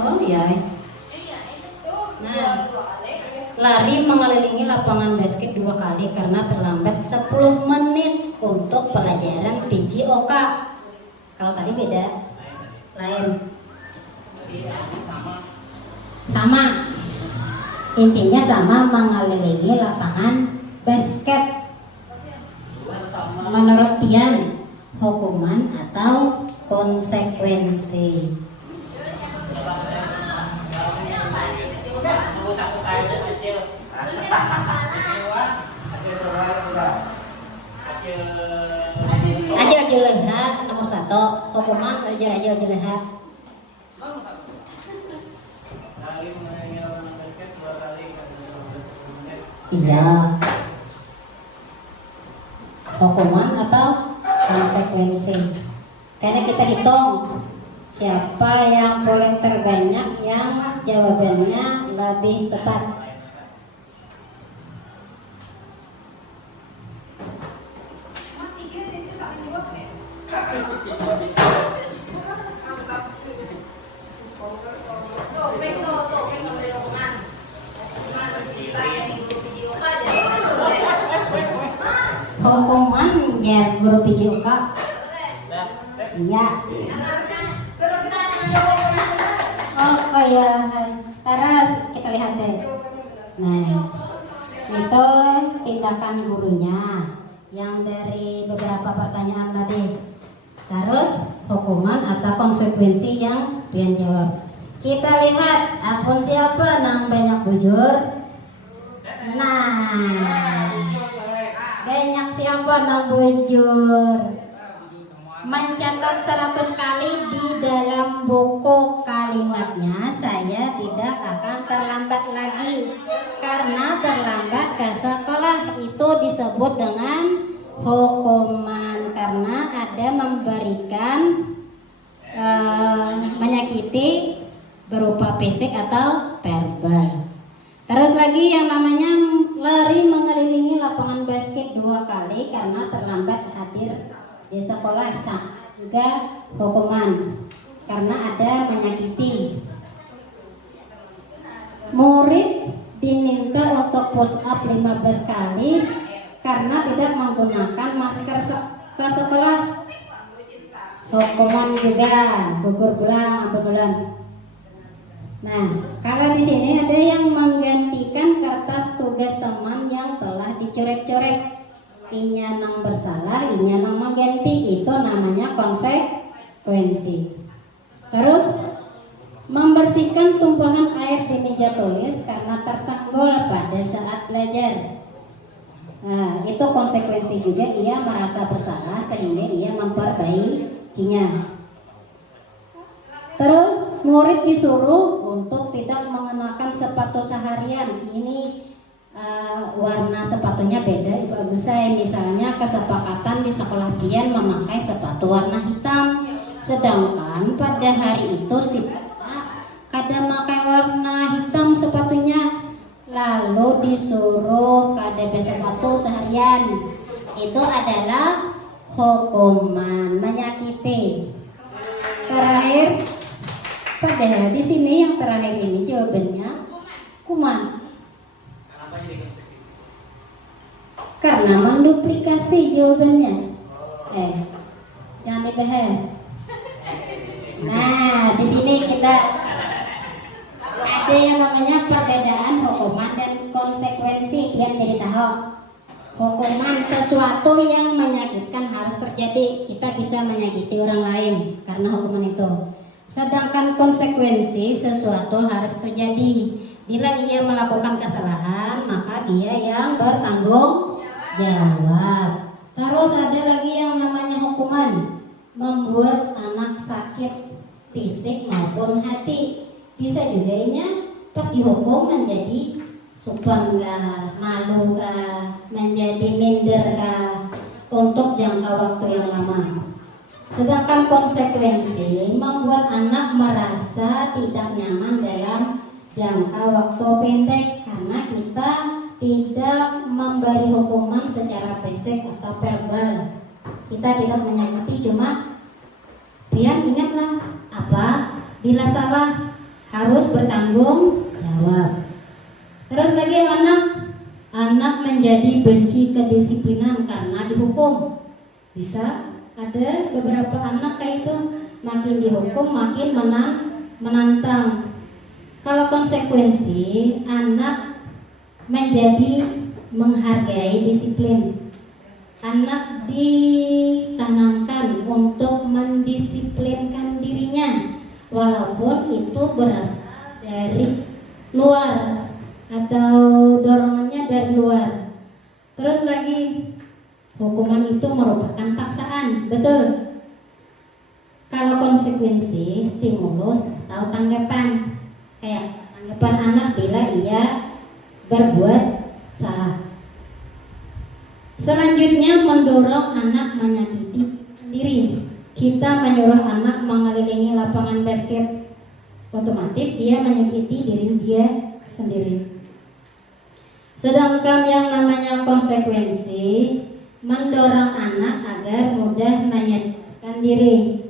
Oh iya. Nah, lari mengelilingi lapangan basket 2 kali karena terlambat 10 menit untuk pelajaran PJOK. Kalau tadi beda, lain. Sama. Intinya sama, mengelilingi lapangan basket. Menurut Tian, hukuman atau konsekuensi? Aja jelehat nomor 1, hukuman aja jelehat. Kali mengenai orang basket 2 kali karena 15 menit. Iya. Hukuman atau konsekuensi. Karena kita hitung siapa yang paling terbanyak yang jawabannya lebih tepat. Hukuman ya guru PJOK. Iya. Oh ya, terus kita lihat deh. Nah, itu tindakan gurunya yang dari beberapa pertanyaan tadi. Terus hukuman atau konsekuensi yang Pian jawab. Kita lihat akun siapa nang banyak bujur. Nah, banyak siapa nang bujur. Mencatat 100 kali di dalam buku kalimatnya, saya tidak akan terlambat lagi. Karena terlambat ke sekolah itu disebut dengan hukuman, karena ada memberikan menyakiti berupa fisik atau verbal. Terus lagi yang namanya lari mengelilingi lapangan basket 2 kali karena terlambat hadir di sekolah, juga hukuman karena ada menyakiti. Murid diminta untuk push up 15 kali karena tidak menggunakan masker ke sekolah. Hukuman juga gugur pulang sampai bulan. Nah, kalau di sini ada yang menggantikan kertas tugas teman yang telah dicoret-coret. Inya nang bersalah, inya nang mengganti, itu namanya konsekuensi. Terus membersihkan tumpahan air di meja tulis karena tersenggol pada saat belajar. Nah, itu konsekuensi juga, ia merasa bersalah sehingga ia memperbaikinya. Terus murid disuruh untuk tidak mengenakan sepatu seharian. Ini warna sepatunya beda, Ibu Agus saya. Misalnya kesepakatan di sekolah Pian memakai sepatu warna hitam, sedangkan pada hari itu si kada pakai warna hitam sepatunya, lalu disuruh kada bersepatu seharian. Itu adalah hukuman, menyakiti. Terakhir, padahal di sini yang terakhir ini jawabannya hukuman. Karena menduplikasi jawabannya. Jangan dibahas. Nah, di sini kita ada yang namanya perbedaan hukuman dan konsekuensi. Yang jadi tahu, hukuman sesuatu yang menyakitkan harus terjadi. Kita bisa menyakiti orang lain karena hukuman itu. Sedangkan konsekuensi sesuatu harus terjadi. Bila ia melakukan kesalahan, maka dia yang bertanggung jawab. Terus ada lagi yang namanya hukuman, membuat anak sakit fisik maupun hati. Bisa juga inya pas dihukum menjadi supan kah, malu kah, menjadi minder kah untuk jangka waktu yang lama. Sedangkan konsekuensi membuat anak merasa tidak nyaman dalam jangka waktu pendek karena kita tidak memberi hukuman secara fisik atau verbal. Kita tidak menyakiti, cuma Pian ingatlah apa? Bila salah harus bertanggung jawab. Terus lagi anak menjadi benci kedisiplinan karena dihukum. Bisa ada beberapa anak kayak itu, makin dihukum makin menantang. Kalau konsekuensi, anak menjadi menghargai disiplin. Anak ditanamkan untuk mendisiplinkan dirinya, walaupun itu berasal dari luar atau dorongan dari luar. Terus lagi, hukuman itu merupakan paksaan, betul? Kalau konsekuensi, stimulus atau tanggapan, kayak tanggapan anak bila ia berbuat salah. Selanjutnya, mendorong anak menyakiti sendiri. Kita menyuruh anak mengelilingi lapangan basket, otomatis dia menyakiti diri dia sendiri. Sedangkan yang namanya konsekuensi mendorong anak agar mudah menyakitkan diri,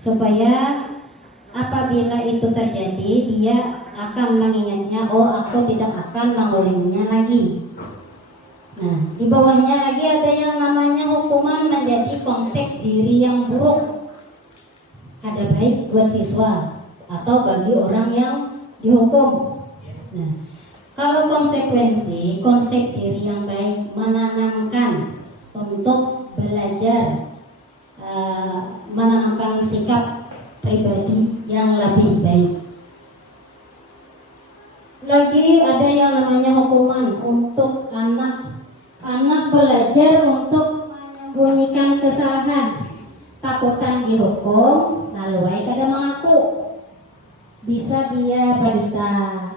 supaya apabila itu terjadi dia akan mengingatnya, oh aku tidak akan mengulanginya lagi. Nah, di bawahnya lagi ada yang namanya hukuman menjadi konsep diri yang buruk, kada baik buat siswa atau bagi orang yang dihukum. Nah, kalau konsekuensi, konsep diri yang baik menanamkan untuk belajar, menanamkan sikap pribadi yang lebih baik. Lagi ada yang namanya hukuman untuk anak belajar untuk menyembunyikan kesalahan, takutan dihukum, lalu kada mengaku. Bisa dia berdusta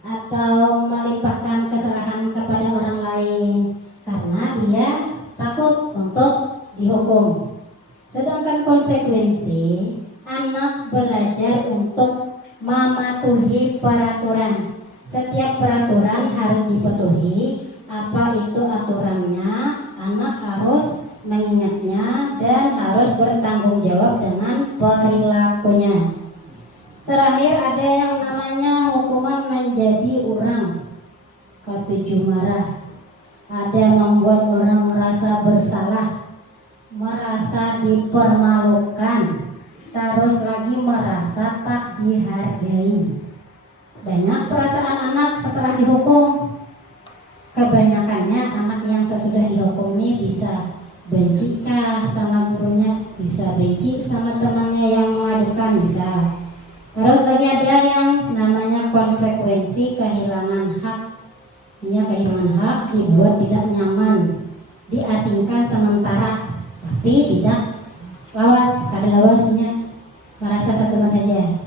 atau melimpahkan kesalahan kepada orang lain karena dia takut untuk dihukum. Sedangkan konsekuensi, anak belajar untuk mematuhi peraturan. Setiap peraturan harus dipatuhi. Apa itu aturannya, anak harus mengingatnya dan harus bertanggung jawab dengan perilakunya. Terakhir ada yang namanya hukuman menjadi urang, ketujuh marah. Ada membuat orang merasa bersalah, merasa dipermalukan, terus lagi merasa tak dihargai. Banyak perasaan anak setelah dihukum. Kebanyakannya anak yang sesudah dihukumi bisa benci sama gurunya, bisa benci sama temannya yang mengadukan, bisa. Terus lagi ada yang namanya konsekuensi kehilangan hak. Ia kehilangan hak, dibuat tidak nyaman, diasingkan sementara, tapi tidak lawas, kada lawasnya, merasa satu saja.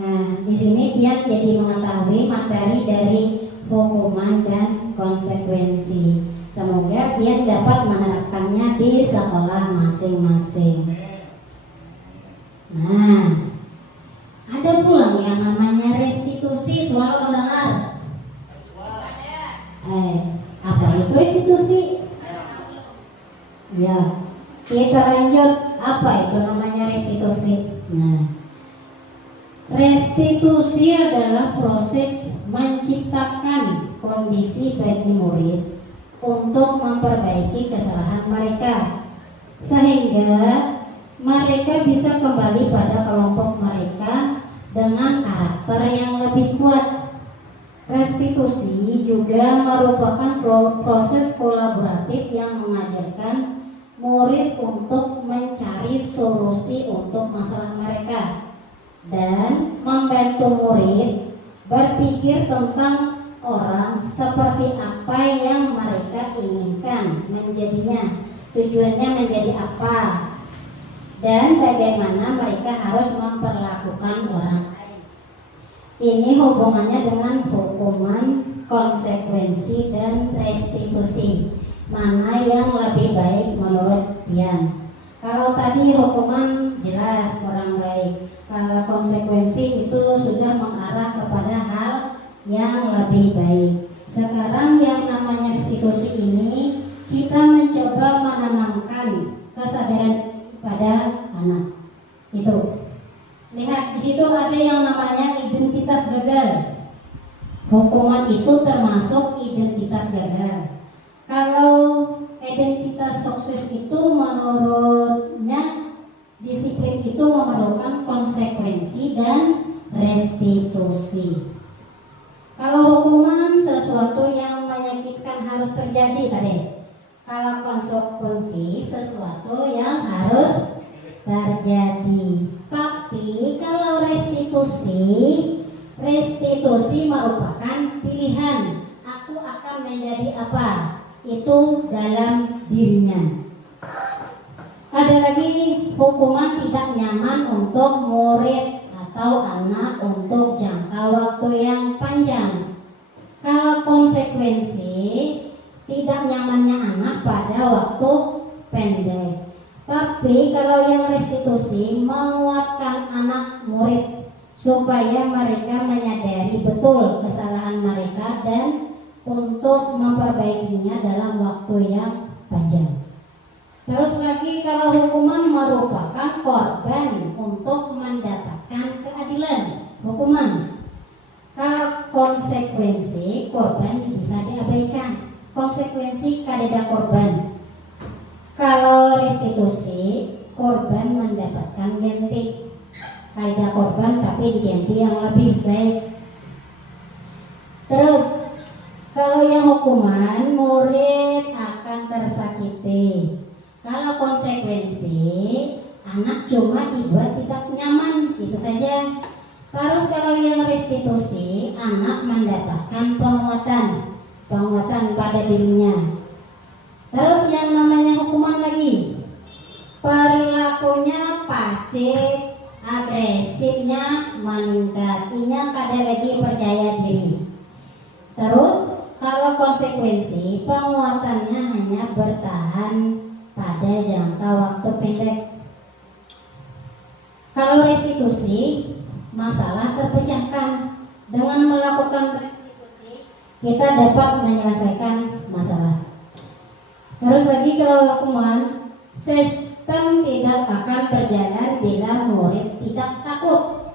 Nah, di sini dia jadi mengetahui materi dari hukuman dan konsekuensi. Semoga dia dapat menerapkannya di sekolah masing-masing. Nah, ada pula yang namanya restitusi. Soal mendengar. Apa itu restitusi? Ya, kita lanjut. Apa itu namanya restitusi? Nah, restitusi adalah proses menciptakan kondisi bagi murid untuk memperbaiki kesalahan mereka, sehingga mereka bisa kembali pada kelompok mereka dengan karakter yang lebih kuat. Restitusi juga merupakan proses kolaboratif yang mengajarkan murid untuk mencari solusi untuk masalah mereka dan membantu murid berpikir tentang orang seperti apa yang mereka inginkan menjadinya, tujuannya menjadi apa, dan bagaimana mereka harus memperlakukan orang lain. Ini hubungannya dengan hukuman, konsekuensi, dan restitusi. Mana yang lebih baik menurut Pian? Kalau tadi hukuman jelas kurang baik, kalau konsekuensi itu sudah mengarah kepada hal yang lebih baik. Sekarang yang namanya restitusi ini kita mencoba menanamkan kesadaran pada anak. Itu. Lihat di situ ada yang namanya identitas gagal. Hukuman itu termasuk identitas gagal. Kalau identitas sukses itu menurutnya disiplin itu memerlukan konsekuensi dan restitusi. Kalau hukuman sesuatu yang menyakitkan harus terjadi tadi. Kalau konsekuensi sesuatu yang harus terjadi. Tapi kalau restitusi merupakan pilihan aku akan menjadi apa? Itu dalam dirinya. Ada lagi hukuman tidak nyaman untuk murid atau anak untuk jangka waktu yang panjang. Kalau konsekuensi tidak nyamannya anak pada waktu pendek. Tapi kalau yang restitusi menguatkan anak murid supaya mereka menyadari betul kesalahan mereka dan untuk memperbaikinya dalam waktu yang panjang. Terus lagi kalau hukuman merupakan korban untuk mendapatkan keadilan, hukuman. Kalau konsekuensi korban bisa diabaikan. Konsekuensi kadeda korban. Kalau restitusi korban mendapatkan ganti. Kadeda korban tapi diganti yang lebih baik. Terus kalau yang hukuman murid akan tersakiti. Kalau konsekuensi anak cuma dibuat tidak nyaman, itu saja. Terus kalau yang restitusi anak mendapatkan penguatan pada dirinya. Terus yang namanya hukuman lagi, perilakunya pasif, agresifnya meningkat, kada lagi percaya diri. Terus kalau konsekuensi penguatannya hanya bertahan pada jangka waktu pendek. Kalau restitusi, masalah terpecahkan. Dengan melakukan restitusi, kita dapat menyelesaikan masalah. Terus lagi kalau hukuman, sistem tidak akan berjalan bila murid tidak takut.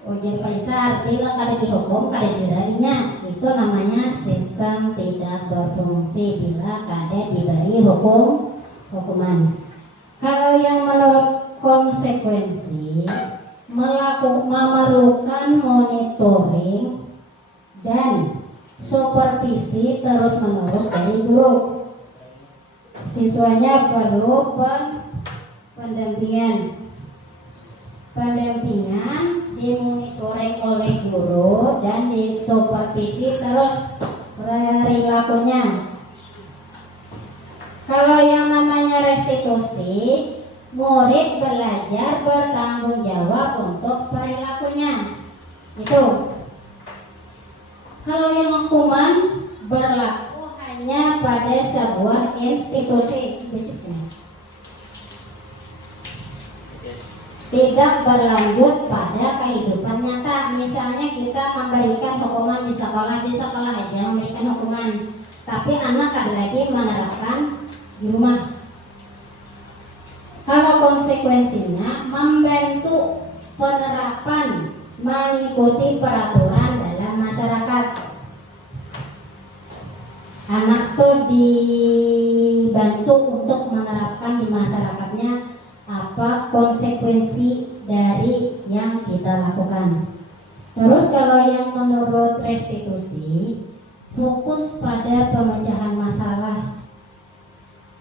Ujar Kaisar, bila kada dihukum, kada jerarinya. Itu namanya sistem tidak berfungsi bila kada diberi hukuman. Kalau yang menurut konsekuensi memerlukan monitoring dan supervisi terus-menerus dari guru. Siswanya perlu pendampingan, dimonitoring oleh guru dan disupervisi terus perilakunya. Kalau yang namanya restitusi, murid belajar bertanggung jawab untuk perilakunya. Itu. Kalau yang hukuman berlaku hanya pada sebuah institusi, tidak berlanjut pada kehidupan nyata. Misalnya kita memberikan hukuman di sekolah aja memberikan hukuman, tapi anak ada lagi menerapkan di rumah. Kalau konsekuensinya membantu penerapan mengikuti peraturan dalam masyarakat. Anak tuh dibantu untuk menerapkan di masyarakatnya apa konsekuensi dari yang kita lakukan. Terus kalau yang menurut restitusi, fokus pada pemecahan masalah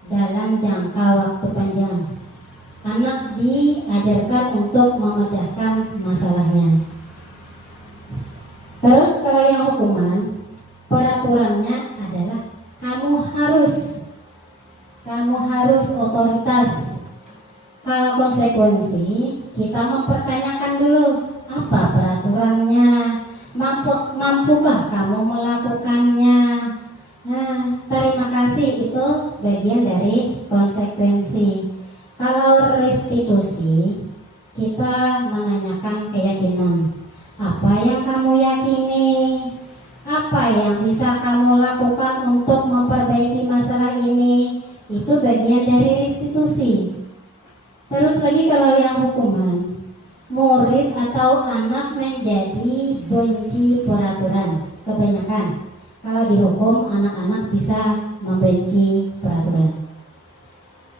dalam jangka waktu panjang. Anak diajarkan untuk memecahkan masalahnya. Terus kalau yang hukuman, peraturannya adalah kamu harus otoritas. Kalau konsekuensi, kita mempertanyakan dulu apa peraturannya, mampukah kamu melakukannya. Nah, terima kasih, itu bagian dari konsekuensi. Kalau restitusi, kita menanyakan keyakinan. Apa yang kamu yakini? Apa yang bisa kamu lakukan untuk memperbaiki masalah ini? Itu bagian dari restitusi. Terus lagi kalau yang hukuman, murid atau anak menjadi benci peraturan. Kebanyakan kalau dihukum anak-anak bisa membenci peraturan.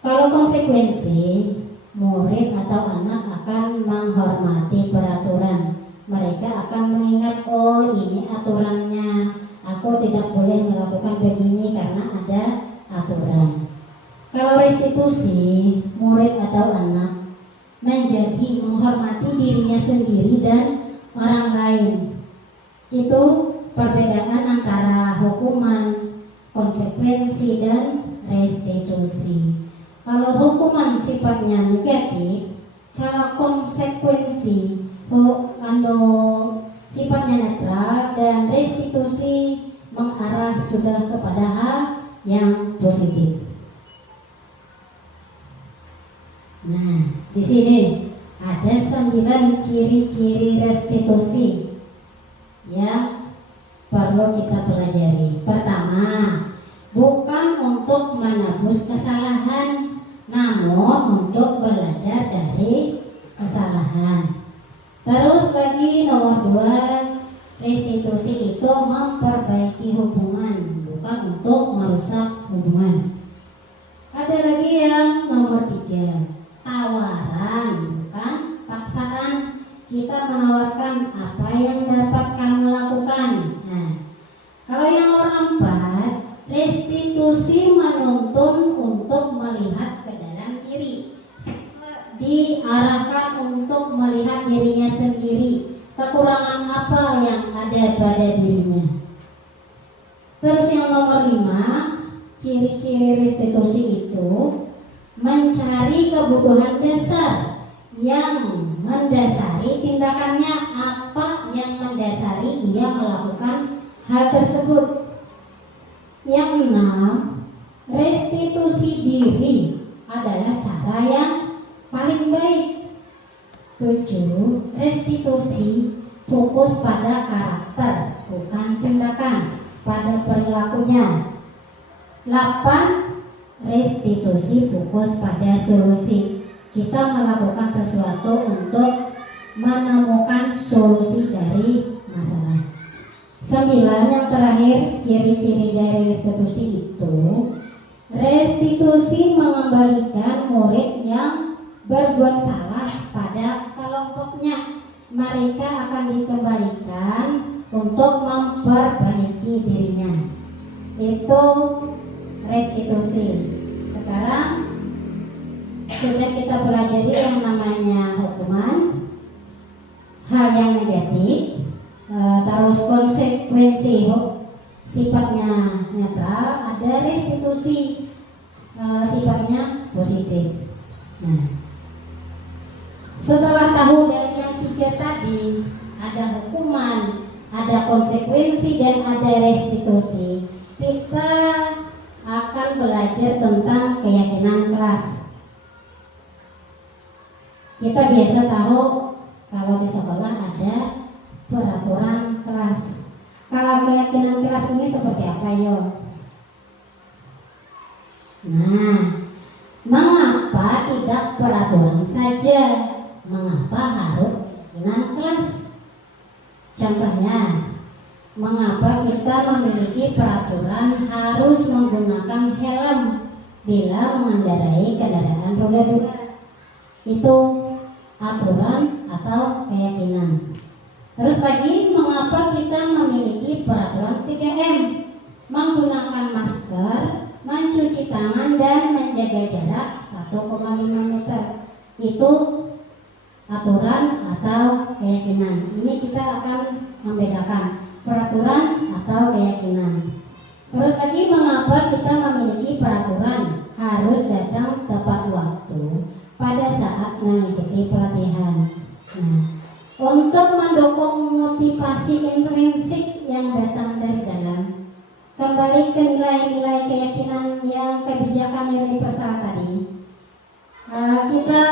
Kalau konsekuensi, murid atau anak akan menghormati peraturan. Mereka akan mengingat, oh ini aturannya, aku tidak boleh melakukan begini karena ada aturan. Kalau restitusi, murid atau anak menjadi menghormati dirinya sendiri dan orang lain. Itu perbedaan antara hukuman, konsekuensi, dan restitusi. Kalau hukuman sifatnya negatif, kalau konsekuensi sifatnya netral, dan restitusi mengarah sudah kepada hal yang positif. Nah, di sini ada 9 ciri-ciri restitusi yang perlu kita pelajari. Pertama, bukan untuk menebus kesalahan, namun untuk belajar dari kesalahan. Terus lagi nomor 2, restitusi itu memperbaiki hubungan, bukan untuk merusak hubungan. Ada lagi yang nomor 3, tawaran, bukan paksaan. Kita menawarkan apa yang dapat kamu lakukan. Nah, kalau yang nomor 4, restitusi menuntun untuk melihat ke dalam diri, diarahkan untuk melihat dirinya sendiri, kekurangan apa yang ada pada dirinya. Terus yang nomor 5, ciri-ciri restitusi itu mencari kebutuhan dasar yang mendasari tindakannya, apa yang mendasari ia melakukan hal tersebut. Yang 6, restitusi diri adalah cara yang paling baik. 7, restitusi fokus pada karakter, bukan tindakan, pada perilakunya. 8, restitusi fokus pada solusi. Kita melakukan sesuatu untuk menemukan solusi dari masalah. 9, yang terakhir, ciri-ciri dari restitusi itu, restitusi mengembalikan murid yang berbuat salah pada kelompoknya. Mereka akan dikembalikan untuk memperbaiki dirinya. Itu restitusi. Sekarang sudah kita pelajari yang namanya hukuman, hal yang negatif, terus konsekuensi sifatnya netral, ada restitusi sifatnya positif. Nah, setelah tahu dari yang 3 tadi, ada hukuman, ada konsekuensi, dan ada restitusi, kita akan belajar tentang keyakinan kelas. Kita biasa tahu kalau di sekolah ada peraturan kelas. Kalau keyakinan kelas ini seperti apa, yo? Nah, mengapa tidak peraturan saja? Mengapa harus keyakinan kelas? Contohnya, mengapa kita memiliki peraturan harus menggunakan helm bila mengendarai kendaraan roda 2? Itu aturan atau keyakinan. Terus lagi, mengapa kita memiliki peraturan 3M? Menggunakan masker, mencuci tangan, dan menjaga jarak 1,5 meter. Itu aturan atau keyakinan. Ini kita akan membedakan peraturan atau keyakinan. Terus lagi, mengapa kita memiliki peraturan harus datang tepat waktu pada saat mengikuti pelatihan. Nah, untuk mendukung motivasi intrinsik yang datang dari dalam, kembali ke nilai-nilai keyakinan yang kebijakan universal tadi, kita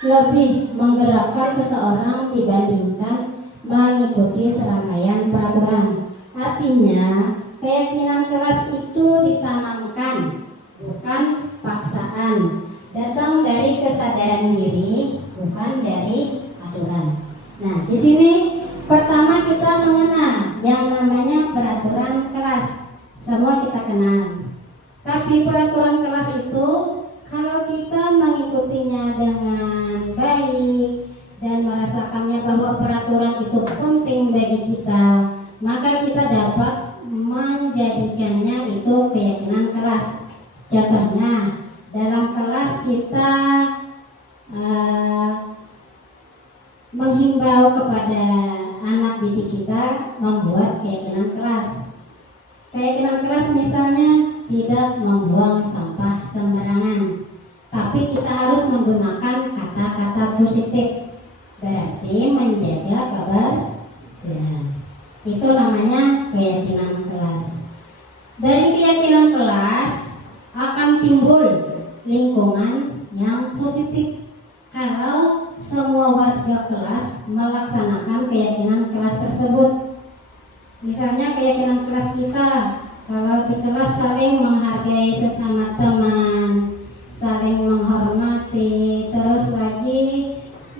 lebih menggerakkan seseorang dibandingkan mengikuti serangkaian peraturan. Artinya, keyakinan kelas itu ditanamkan, bukan paksaan. Datang dari kesadaran diri, bukan dari aturan. Nah, di sini pertama kita mengenal yang namanya peraturan kelas. Semua kita kenal. Tapi peraturan kelas itu kalau kita mengikutinya dengan baik dan merasakannya bahwa peraturan itu penting bagi kita, maka kita dapat menjadikannya itu keyakinan kelas. Contohnya, dalam kelas kita menghimbau kepada anak didik kita membuat keyakinan kelas. Keyakinan kelas misalnya tidak membuang sampah sembarangan, tapi kita harus menggunakan kata-kata positif, berarti menjaga kebersihan. Itu namanya keyakinan kelas. Dari keyakinan kelas akan timbul lingkungan yang positif kalau semua warga kelas melaksanakan keyakinan kelas tersebut. Misalnya keyakinan kelas kita, kalau di kelas saling menghargai sesama teman, saling menghormati, terus lagi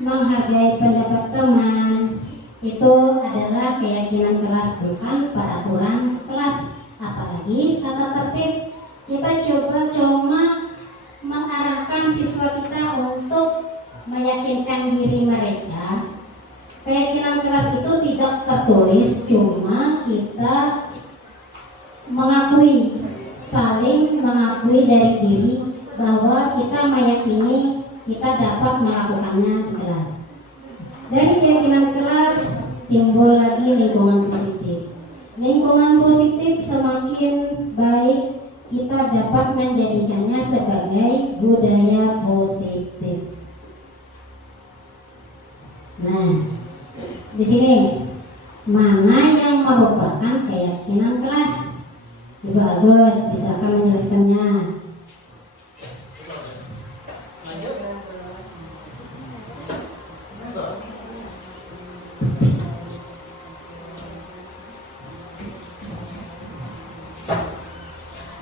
menghargai pendapat teman, itu adalah keyakinan kelas, bukan peraturan kelas. Apalagi tata tertib, kita cuma mengarahkan siswa kita untuk meyakinkan diri mereka. Keyakinan kelas itu tidak tertulis, cuma kita mengakui, saling mengakui dari diri bahwa kita meyakini kita dapat melakukannya di kelas. Dari keyakinan kelas timbul lagi lingkungan positif. Lingkungan positif semakin baik, kita dapat menjadikannya sebagai budaya positif. Nah, di sini mana yang merupakan keyakinan kelas? Ibu Agus, bisakah menjelaskannya?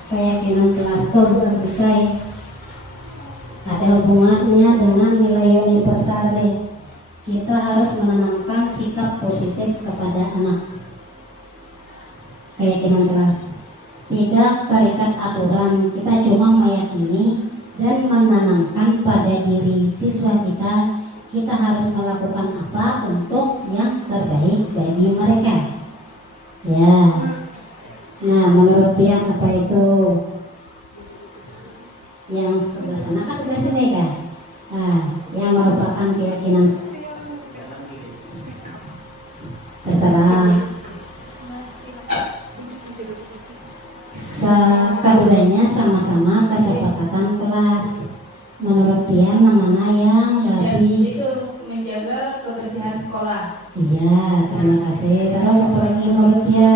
Keyakinan kelas kebagusan ada hubungannya dengan nilai universal. Kita harus menanamkan sikap positif kepada anak. Keyakinan kelas tidak terikat aturan, kita cuma meyakini dan menanamkan pada diri siswa kita, kita harus melakukan apa untuk yang terbaik bagi mereka. Ya. Nah, menurut dia apa itu? Yang sebelah sana kan sebelah sini kan? Yang merupakan keyakinan terserah. Keduanya sama-sama kesepakatan kelas. Menurut dia mana yang lebih? Itu menjaga kebersihan sekolah. Iya, terima kasih. Terus apa lagi menurut dia?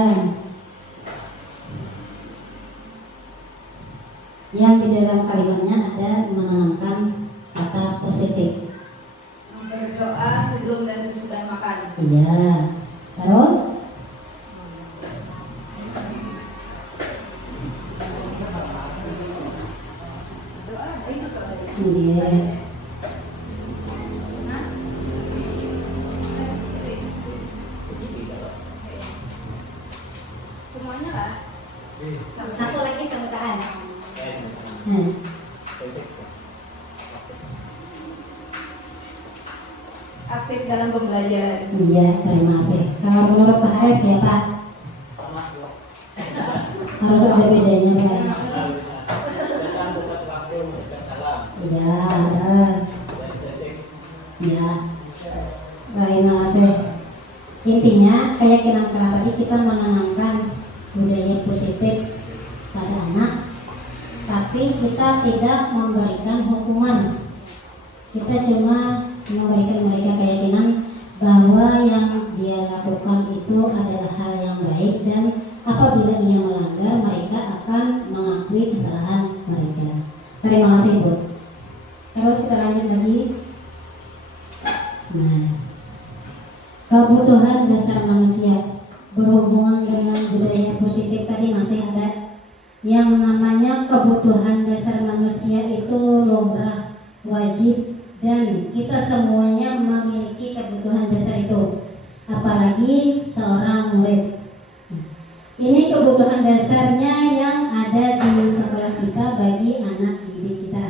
Yang di dalam kalimatnya ada menanamkan kata positif. Berdoa sebelum dan sesudah makan. Iya. Terus? Iya. Semuanya lah. Satu lagi semutaan. Aktif dalam pembelajaran. Iya, terima kasih. Kalau menurut Pak Haris ya Pak, harus ada bedanya Pak. Iya, iya. Terima kasih. Intinya keyakinan tadi kita menanamkan budaya positif pada anak, tapi kita tidak memberikan hukuman. Kita cuma memberikan mereka keyakinan bahwa yang dia lakukan itu adalah hal yang baik, dan apabila ia melanggar mereka akan mengakui kesalahan mereka. Terima kasih Bu. Terus kita lanjut lagi. Nah, kebutuhan dasar manusia berhubungan dengan budaya positif tadi masih ada. Yang namanya kebutuhan dasar manusia itu lumrah, wajib, dan kita semuanya memiliki kebutuhan dasar itu, apalagi seorang murid. Ini kebutuhan dasarnya yang ada di sekolah kita bagi anak didik kita.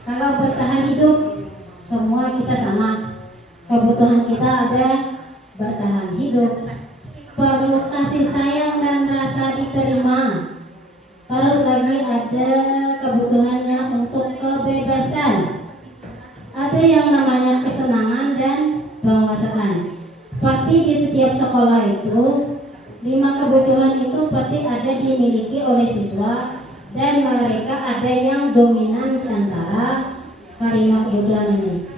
Kalau bertahan hidup, semua kita sama. Kebutuhan kita ada bertahan hidup, perlu kasih sayang dan rasa diterima. Terus lagi ada kebutuhannya untuk kebebasan. Ada yang namanya kesenangan dan penguasaan. Pasti di setiap sekolah itu 5 kebutuhan itu pasti ada dimiliki oleh siswa dan mereka ada yang dominan di antara kelima kebutuhan ini.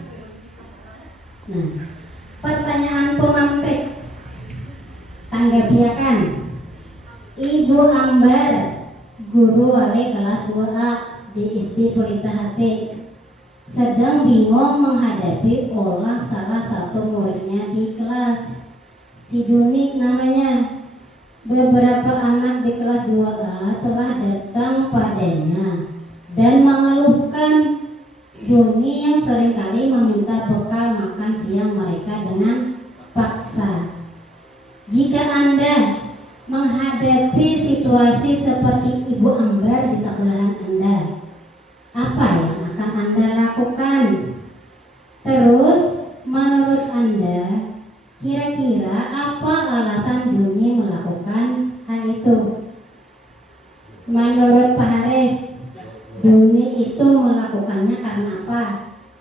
Nah, pertanyaan pemantik tanggapiakan. Ibu Ambar, guru wali kelas 2A di SD Pelita Hati, sedang bingung menghadapi olah salah satu muridnya di kelas. Si Duni namanya. Beberapa anak di kelas 2A telah datang padanya dan mengeluhkan Duni yang seringkali meminta bekal makan siang mereka dengan paksa. Jika Anda menghadapi situasi seperti Ibu Ambar di sekolahan Anda, apa yang akan Anda lakukan? Terus, menurut Anda, kira-kira apa alasan Duni melakukan hal itu? Menurut Pak Haris, Duni itu melakukannya karena apa?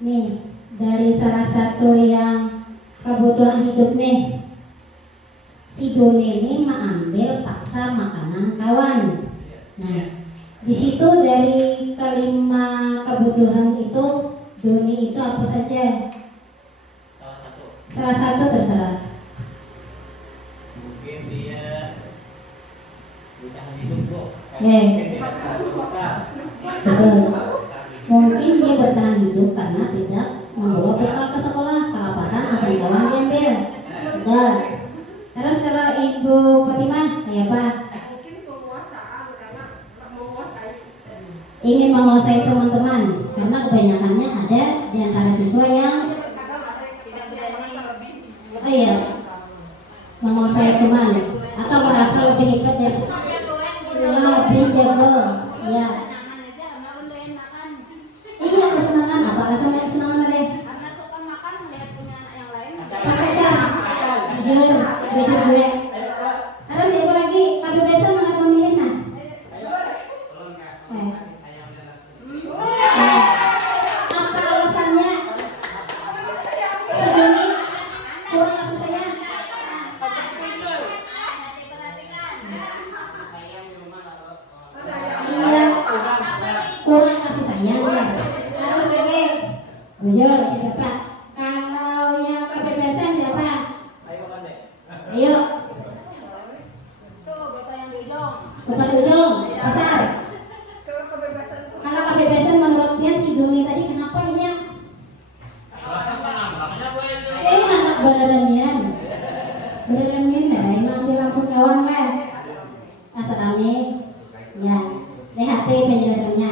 Nih, dari salah satu yang kebutuhan hidup nih, si Duni ini mengambil paksa makanan kawan. Nah, di situ dari kelima kebutuhan itu, Duni itu apa saja? Salah satu terserah. Mungkin dia bertahan hidup kok. Nih. Mungkin dia bertahan. Betul. Mungkin dia bertahan hidup karena tidak membawa bekal ke sekolah, kelaparan atau kawan diambil. Betul. Terus kalau Ibu Fatimah, ya Pak? Mungkin penguasaan karena menguasai. Ingin menguasai teman-teman, karena kebanyakannya ada di antara siswa yang oh iya, menguasai teman atau merasa lebih hebat dari lebih jago, ya. Iya, kesenangan. Apa alasannya kesenangan tadi? Pas aja, jujur gue. Terus itu lagi, KPBS mana memilih nah? Apa alasannya? Segini kurang kasih sayang. Iya, kurang kasih sayang ya. Harus lagi. Jujur, siapa? Kalau yang KPBS siapa? Ayo. Bapak Ujung, pasar. Kalau kebebasan itu Kalau kebebasan menurut dia si Doni tadi kenapa ini ya? Anak beradamian lah, emang di lampu kawan lah. Asal ya, lihat penjelasannya.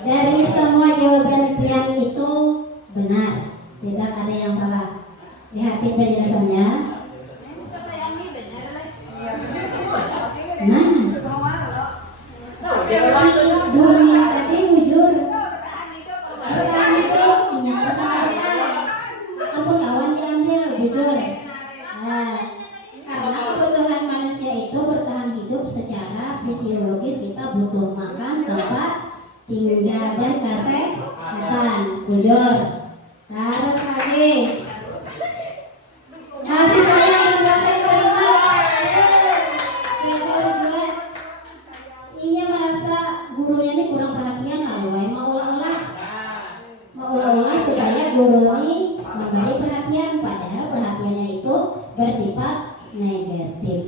Dari semua jawaban Tian itu benar, tidak ada yang salah. Lihat penjelasannya. Nah, si Doni tadi jujur. Bertahan itu ingat kesalahan. Ampun kawan diambil, jujur. Nah, karena kebutuhan manusia itu bertahan hidup secara fisiologis, kita butuh makan, tempat tinggal dan kesehatan, jujur. Terus lagi kasih sayang dan rasa terima. Jujur juga. Ia merasa gurunya ini kurang perhatian, lalu mau ulah-ulah supaya guru ini memberi perhatian, padahal perhatiannya itu bersifat negatif.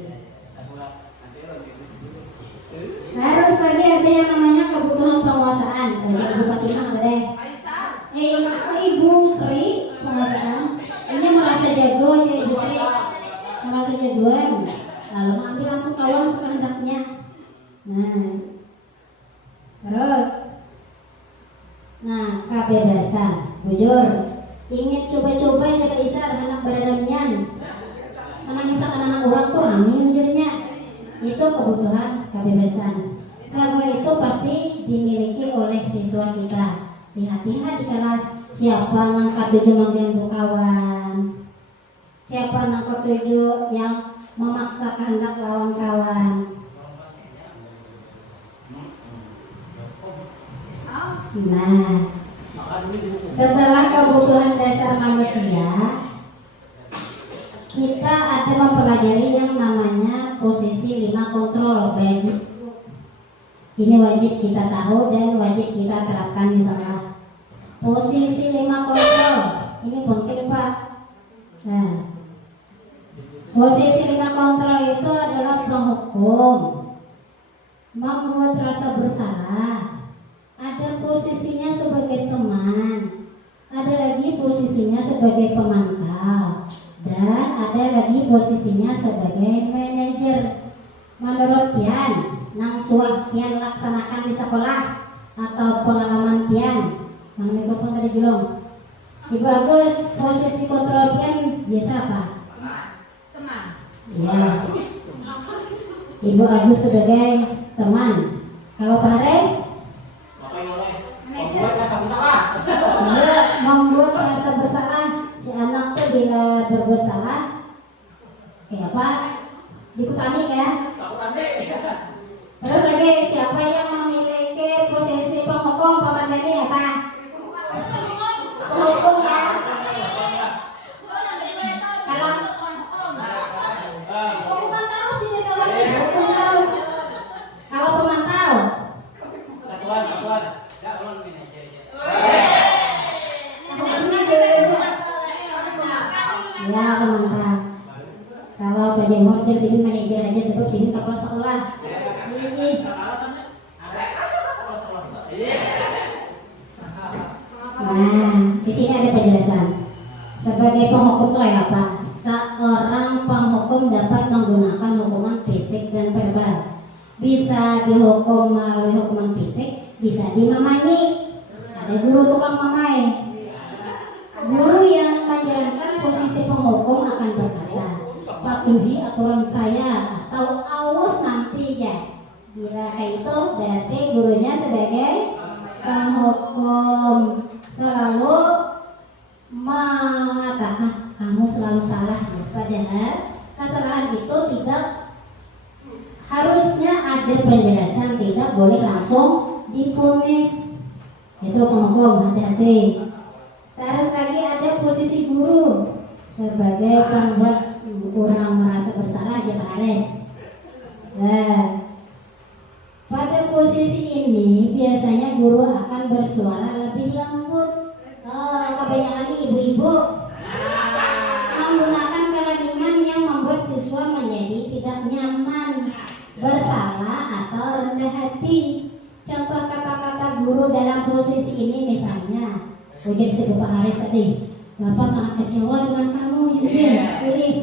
Harus lagi ada yang namanya kebutuhan penguasaan. Jadi Ibu Fatimah boleh. Ibu Sri penguasaan. Ini merasa jago aja Ibu Sri. Merasa jagoan. Lalu mengambil lampu kawan sekehendaknya. Nah. Terus. Nah, kebebasan. Jujur. Ingin coba-coba jaga isar anak beradamian. Anak isar anak orang tuh amin jadinya. Itu kebutuhan kebebasan. Semua itu pasti dimiliki oleh siswa kita. Lihat-lihat di kelas, siapa angkat 7 mengganggu kawan, siapa angkat 7 yang memaksa kehendak lawan kawan. Nah, setelah kebutuhan dasar manusia, kita ada mempelajari yang namanya posisi posisi 5 kontrol bagi ini wajib kita tahu dan wajib kita terapkan misalnya. Posisi 5 kontrol ini penting Pak. Nah, posisi 5 kontrol itu adalah penghukum, membuat rasa bersalah. Ada posisinya sebagai teman, ada lagi posisinya sebagai pemantau, dan ada lagi posisinya sebagai manajer. Menurut Tian, nang suah Tian laksanakan di sekolah atau pengalaman Tian, mana mikrofon tadi belum? Ibu Agus, posisi kontrol Tian biasa apa? Teman. Ya. Ibu Agus sebagai teman. Kalau Pak Haris? Dia membuat rasa bersalah si anak tuh bila berbuat salah kayak apa? Dikutani ya. Terus lagi siapa yang memiliki posisi penghukum Paman Dani apa? Penghukum ya. Kalau pemantau sih kalau pemantau. Ya pemantau. Kalau penjemur di sini manajer aja sebab sini kepala sekolah. Ini. Nah, di sini ada penjelasan. Sebagai penghukum itu apa? Seorang penghukum dapat menggunakan hukuman fisik dan verbal. Bisa dihukum melalui hukuman fisik, bisa dimamai. Ada guru tukang mamai. Guru yang menjalankan posisi penghukum akan berkata, patuhi aturan saya atau awas nanti ya. Bila kayak itu berarti gurunya sebagai penghukum selalu mengatakan kamu selalu salah. Padahal kesalahan itu tidak harusnya ada penjelasan, tidak boleh langsung divonis. Itu penghukum, hati-hati. Terus lagi ada posisi guru sebagai pembuat orang merasa bersalah aja Pak Haris. Nah, pada posisi ini biasanya guru akan bersuara lebih lembut. Kebanyakan ibu-ibu menggunakan kelaringan yang membuat siswa menjadi tidak nyaman, bersalah atau rendah hati. Contoh kata-kata guru dalam posisi ini misalnya, ujar si Bapak Haris tadi, Bapak sangat kecewa dengan kamu, Pilih.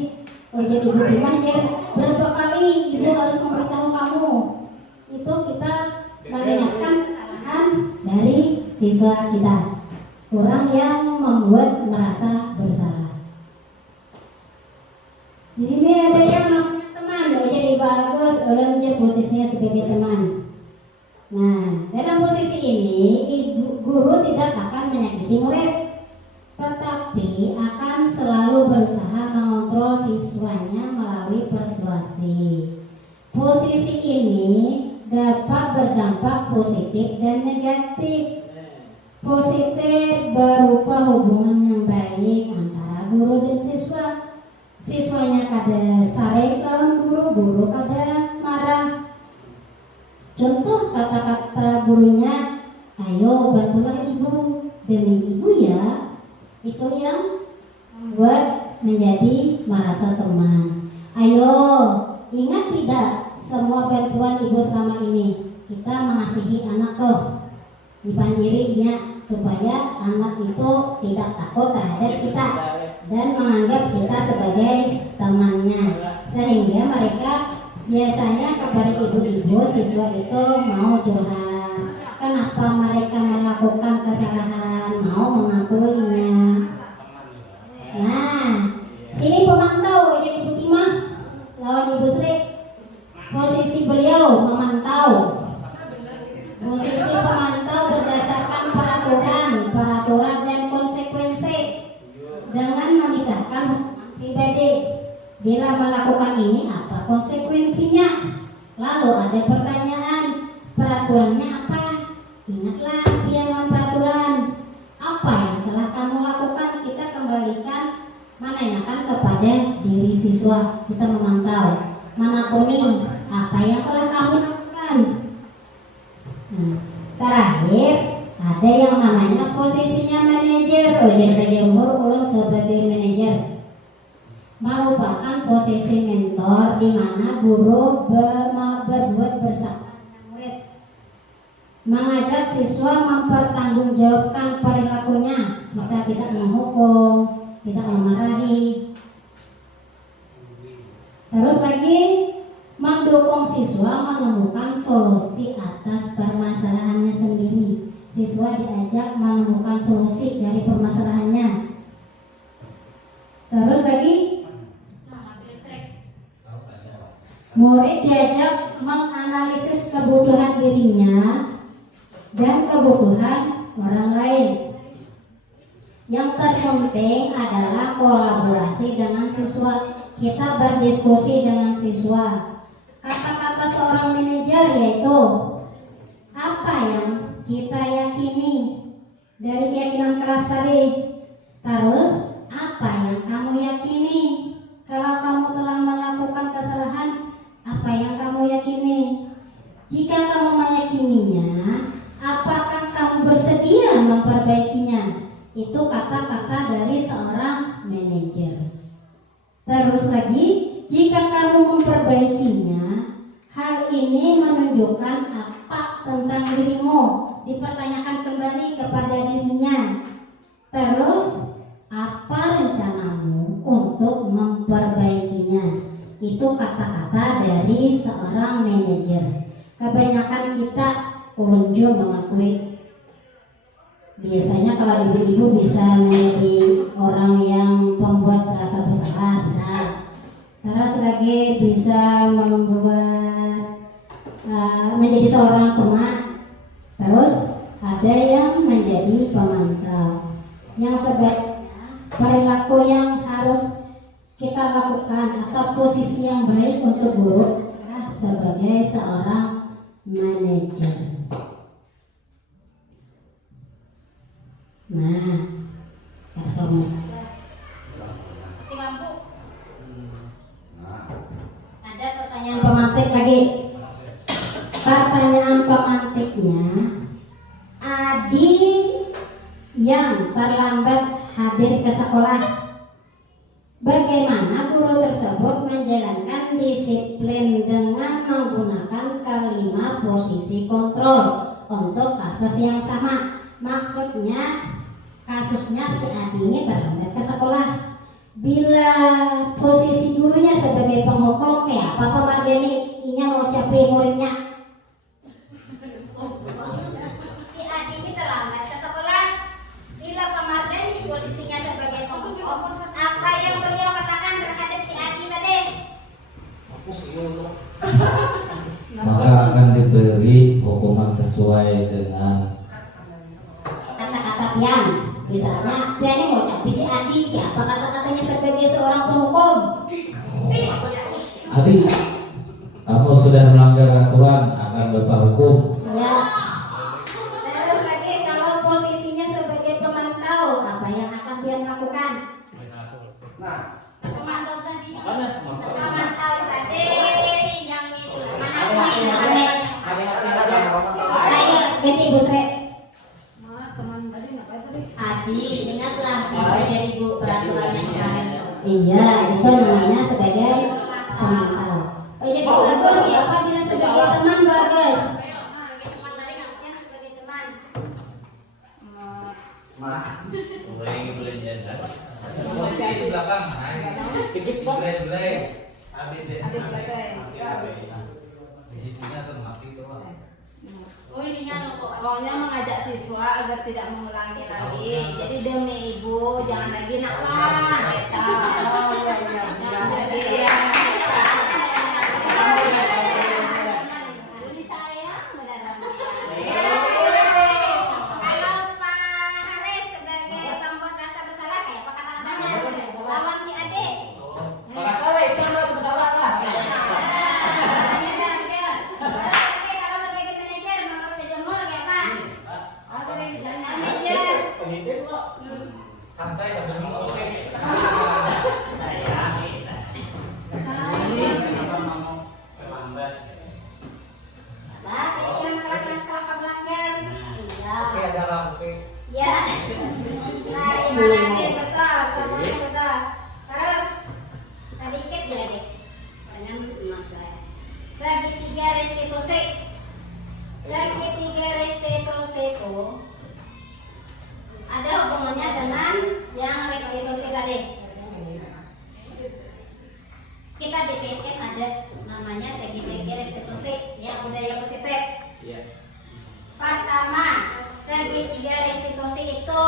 Ujar Ibu Timah ya, berapa kali Ibu harus memberitahu kamu? Itu kita mengingatkan kesalahan dari siswa kita, orang yang membuat merasa bersalah. Di sini ada yang namanya teman, jadi bagus, orang menjadi posisinya sebagai teman. Nah, dalam posisi ini, guru tidak akan menyakiti murid, tetapi akan selalu berusaha mengontrol siswanya melalui persuasi. Posisi ini dapat berdampak positif dan negatif. Positif berupa hubungan yang baik antara guru dan siswa. Siswanya kada sare lawan guru, guru kada marah. Contoh kata-kata gurunya, ayo bantulah ibu, demi ibu ya. Itu yang membuat menjadi merasa teman. Ayo, ingat tidak semua bantuan ibu selama ini kita mengasihi anak toh, dipanjirinya supaya anak itu tidak takut terhadap kita dan menganggap kita sebagai temannya, sehingga mereka biasanya kepada ibu-ibu siswa itu mau curhat. Kenapa mereka melakukan kesalahan, mau mengakuinya. Nah, sini pemantau jadi Ibu Timah lawan Ibu Sri. Posisi beliau memantau. Posisi pemantau berdasarkan peraturan dan konsekuensi dengan memisahkan pribadi. Bila melakukan ini apa konsekuensinya? Lalu ada pertanyaan, peraturannya apa? Ingatlah piagam peraturan. Apa yang telah kamu lakukan? Kita kembalikan, menanyakan kepada diri siswa. Kita memantau, menakuni yang namanya posisinya manajer. Jadi ulun sebagai manajer merupakan posisi mentor di mana guru berbuat bersama dengan murid, mengajak siswa mempertanggungjawabkan perilakunya. Kita tidak menghukum, tidak memarahi. Terus lagi mendukung siswa menemukan solusi atas permasalahannya sendiri. Siswa diajak menemukan solusi dari permasalahannya. Terus lagi murid diajak menganalisis kebutuhan dirinya dan kebutuhan orang lain. Yang terpenting adalah kolaborasi dengan siswa. Kita berdiskusi dengan siswa. Kata-kata seorang manajer yaitu apa yang kita yakini dari keyakinan kelas tadi. Terus apa yang kamu yakini? Kalau kamu telah melakukan kesalahan, apa yang kamu yakini? Jika kamu meyakininya, apakah kamu bersedia memperbaikinya? Itu kata-kata dari seorang manajer. Terus lagi, jika kamu memperbaikinya, hal ini menunjukkan apa tentang dirimu, dipertanyakan kembali kepada dirinya. Terus, apa rencanamu untuk memperbaikinya? Itu kata-kata dari seorang manajer. Kebanyakan kita ulunjung mengakui. Biasanya kalau ibu-ibu bisa menjadi orang yang pembuat rasa bersalah, bisa. Terus lagi bisa membuat menjadi seorang teman. Terus ada yang menjadi pemantau. Yang sebaiknya perilaku yang harus kita lakukan atau posisi yang baik untuk guru adalah sebagai seorang manajer. Nah, kata kamu. Ada pertanyaan pemantik lagi. Pertanyaan pemantiknya, Adi yang terlambat hadir ke sekolah. Bagaimana guru tersebut menjalankan disiplin dengan menggunakan kelima posisi kontrol untuk kasus yang sama? Maksudnya kasusnya si Adi ini terlambat ke sekolah. Bila posisi gurunya sebagai penghukum, kayak apa Pak Mardeni mau capek muridnya? Si Adi ini terlambat ke sekolah. Bila Pak Mardeni posisinya sebagai penghukum, apa yang beliau katakan terhadap si Adi tadi? Maka akan diberi hukuman sesuai dengan kata-kata pian. Misalnya pian ini mau capek si Adi, ya apa kata-katanya sebagai seorang penghukum? Adi, kamu sudah melanggar aturan, akan Bapak hukum. Ya. Terus lagi kalau posisinya sebagai pemantau, apa yang akan dia lakukan? Pemantau tadi. Pemantau tadi yang itu. Ayo, ganti Bu Sre. Teman tadi ngapain tadi? Adi, ingatlah dari Ibu peraturan yang kemarin. Iya, itu namanya sebagai pemantau. Oh jadi bagus ya, apa bila sebagai teman bagus? Sebagai teman. Boleh kan? Di belakang. Belai. Habis deh. Di situnya termati doang. Pokoknya mengajak siswa agar tidak mengulangi lagi. Jadi demi ibu jangan lagi nakal. Kita. Jadi ya. Disayang benar. Kalau Pak Haris sebagai pembuat rasa bersalah kayak apa kata-katanya? Lawan si Ade. Kalau salah itu kan bersalah lah. Kalau sebagai manajer menurut Pak Jamur kayak apa? Manajer. Penyidik kok. Santai sambil ngomong. segitiga restitusi. Segitiga restitusi itu ada hubungannya dengan yang restitusi tadi. Kita di PN ada namanya segitiga restitusi yang budaya positif. Iya. Pertama, segitiga restitusi itu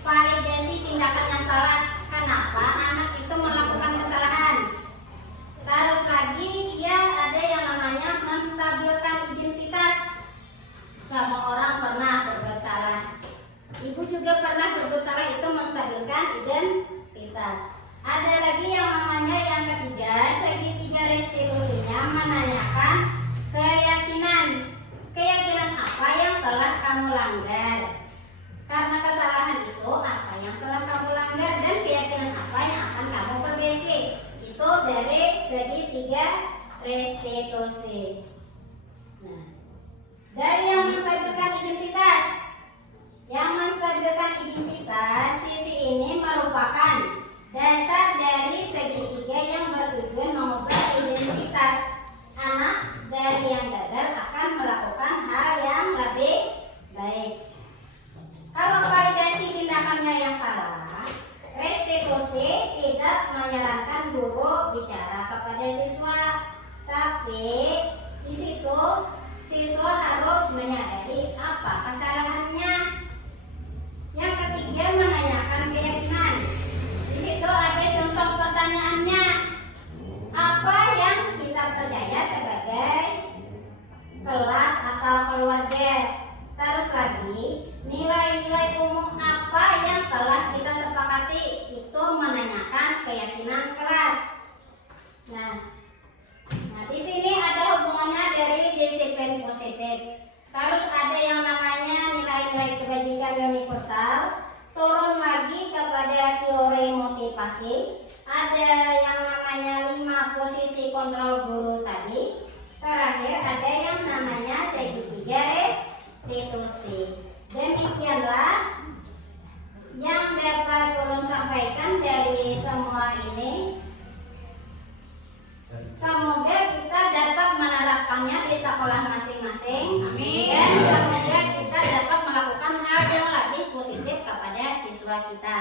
validasi tindakan yang salah. Kenapa anak itu melakukan kesalahan? Terus lagi dia ada yang namanya menstabilkan identitas. Semua orang pernah berbuat salah. Ibu juga pernah berbuat salah, itu menstabilkan identitas. Ada lagi yang namanya yang ketiga, segitiga restitusinya menanyakan keyakinan. Keyakinan apa yang telah kamu langgar? Karena kesalahan itu apa yang telah kamu langgar dan keyakinan apa yang akan kamu perbaiki. Itu dari segitiga restitusi. Nah, dari yang menstabilkan identitas. Yang menstabilkan identitas, sisi ini merupakan dasar dari segitiga yang bertujuan mengubah identitas anak dari yang gagal akan melakukan hal yang lebih baik. Kalau validasi tindakannya yang salah, restitusi tidak menyarankan guru bicara kepada siswa, tapi di situ siswa harus menyadari apa kesalahannya. Yang ketiga, menanyakan keyakinan. Di situ ada contoh pertanyaannya. Apa yang kita percaya sebagai kelas atau keluarga? Terus lagi, nilai-nilai umum apa yang telah kita sepakati? Itu menanyakan keyakinan kelas. Nah, di sini ada hubungannya dari disiplin positif. Terus ada yang namanya nilai-nilai kebajikan universal. Turun lagi kepada teori motivasi. Ada yang namanya 5 posisi kontrol guru tadi. Terakhir ada yang namanya segitiga restitusi. Demikianlah yang dapat ulun sampaikan dari semua ini. Semoga kita dapat menerapkannya di sekolah masing-masing. Dan semoga kita dapat melakukan hal yang lebih positif kepada siswa kita.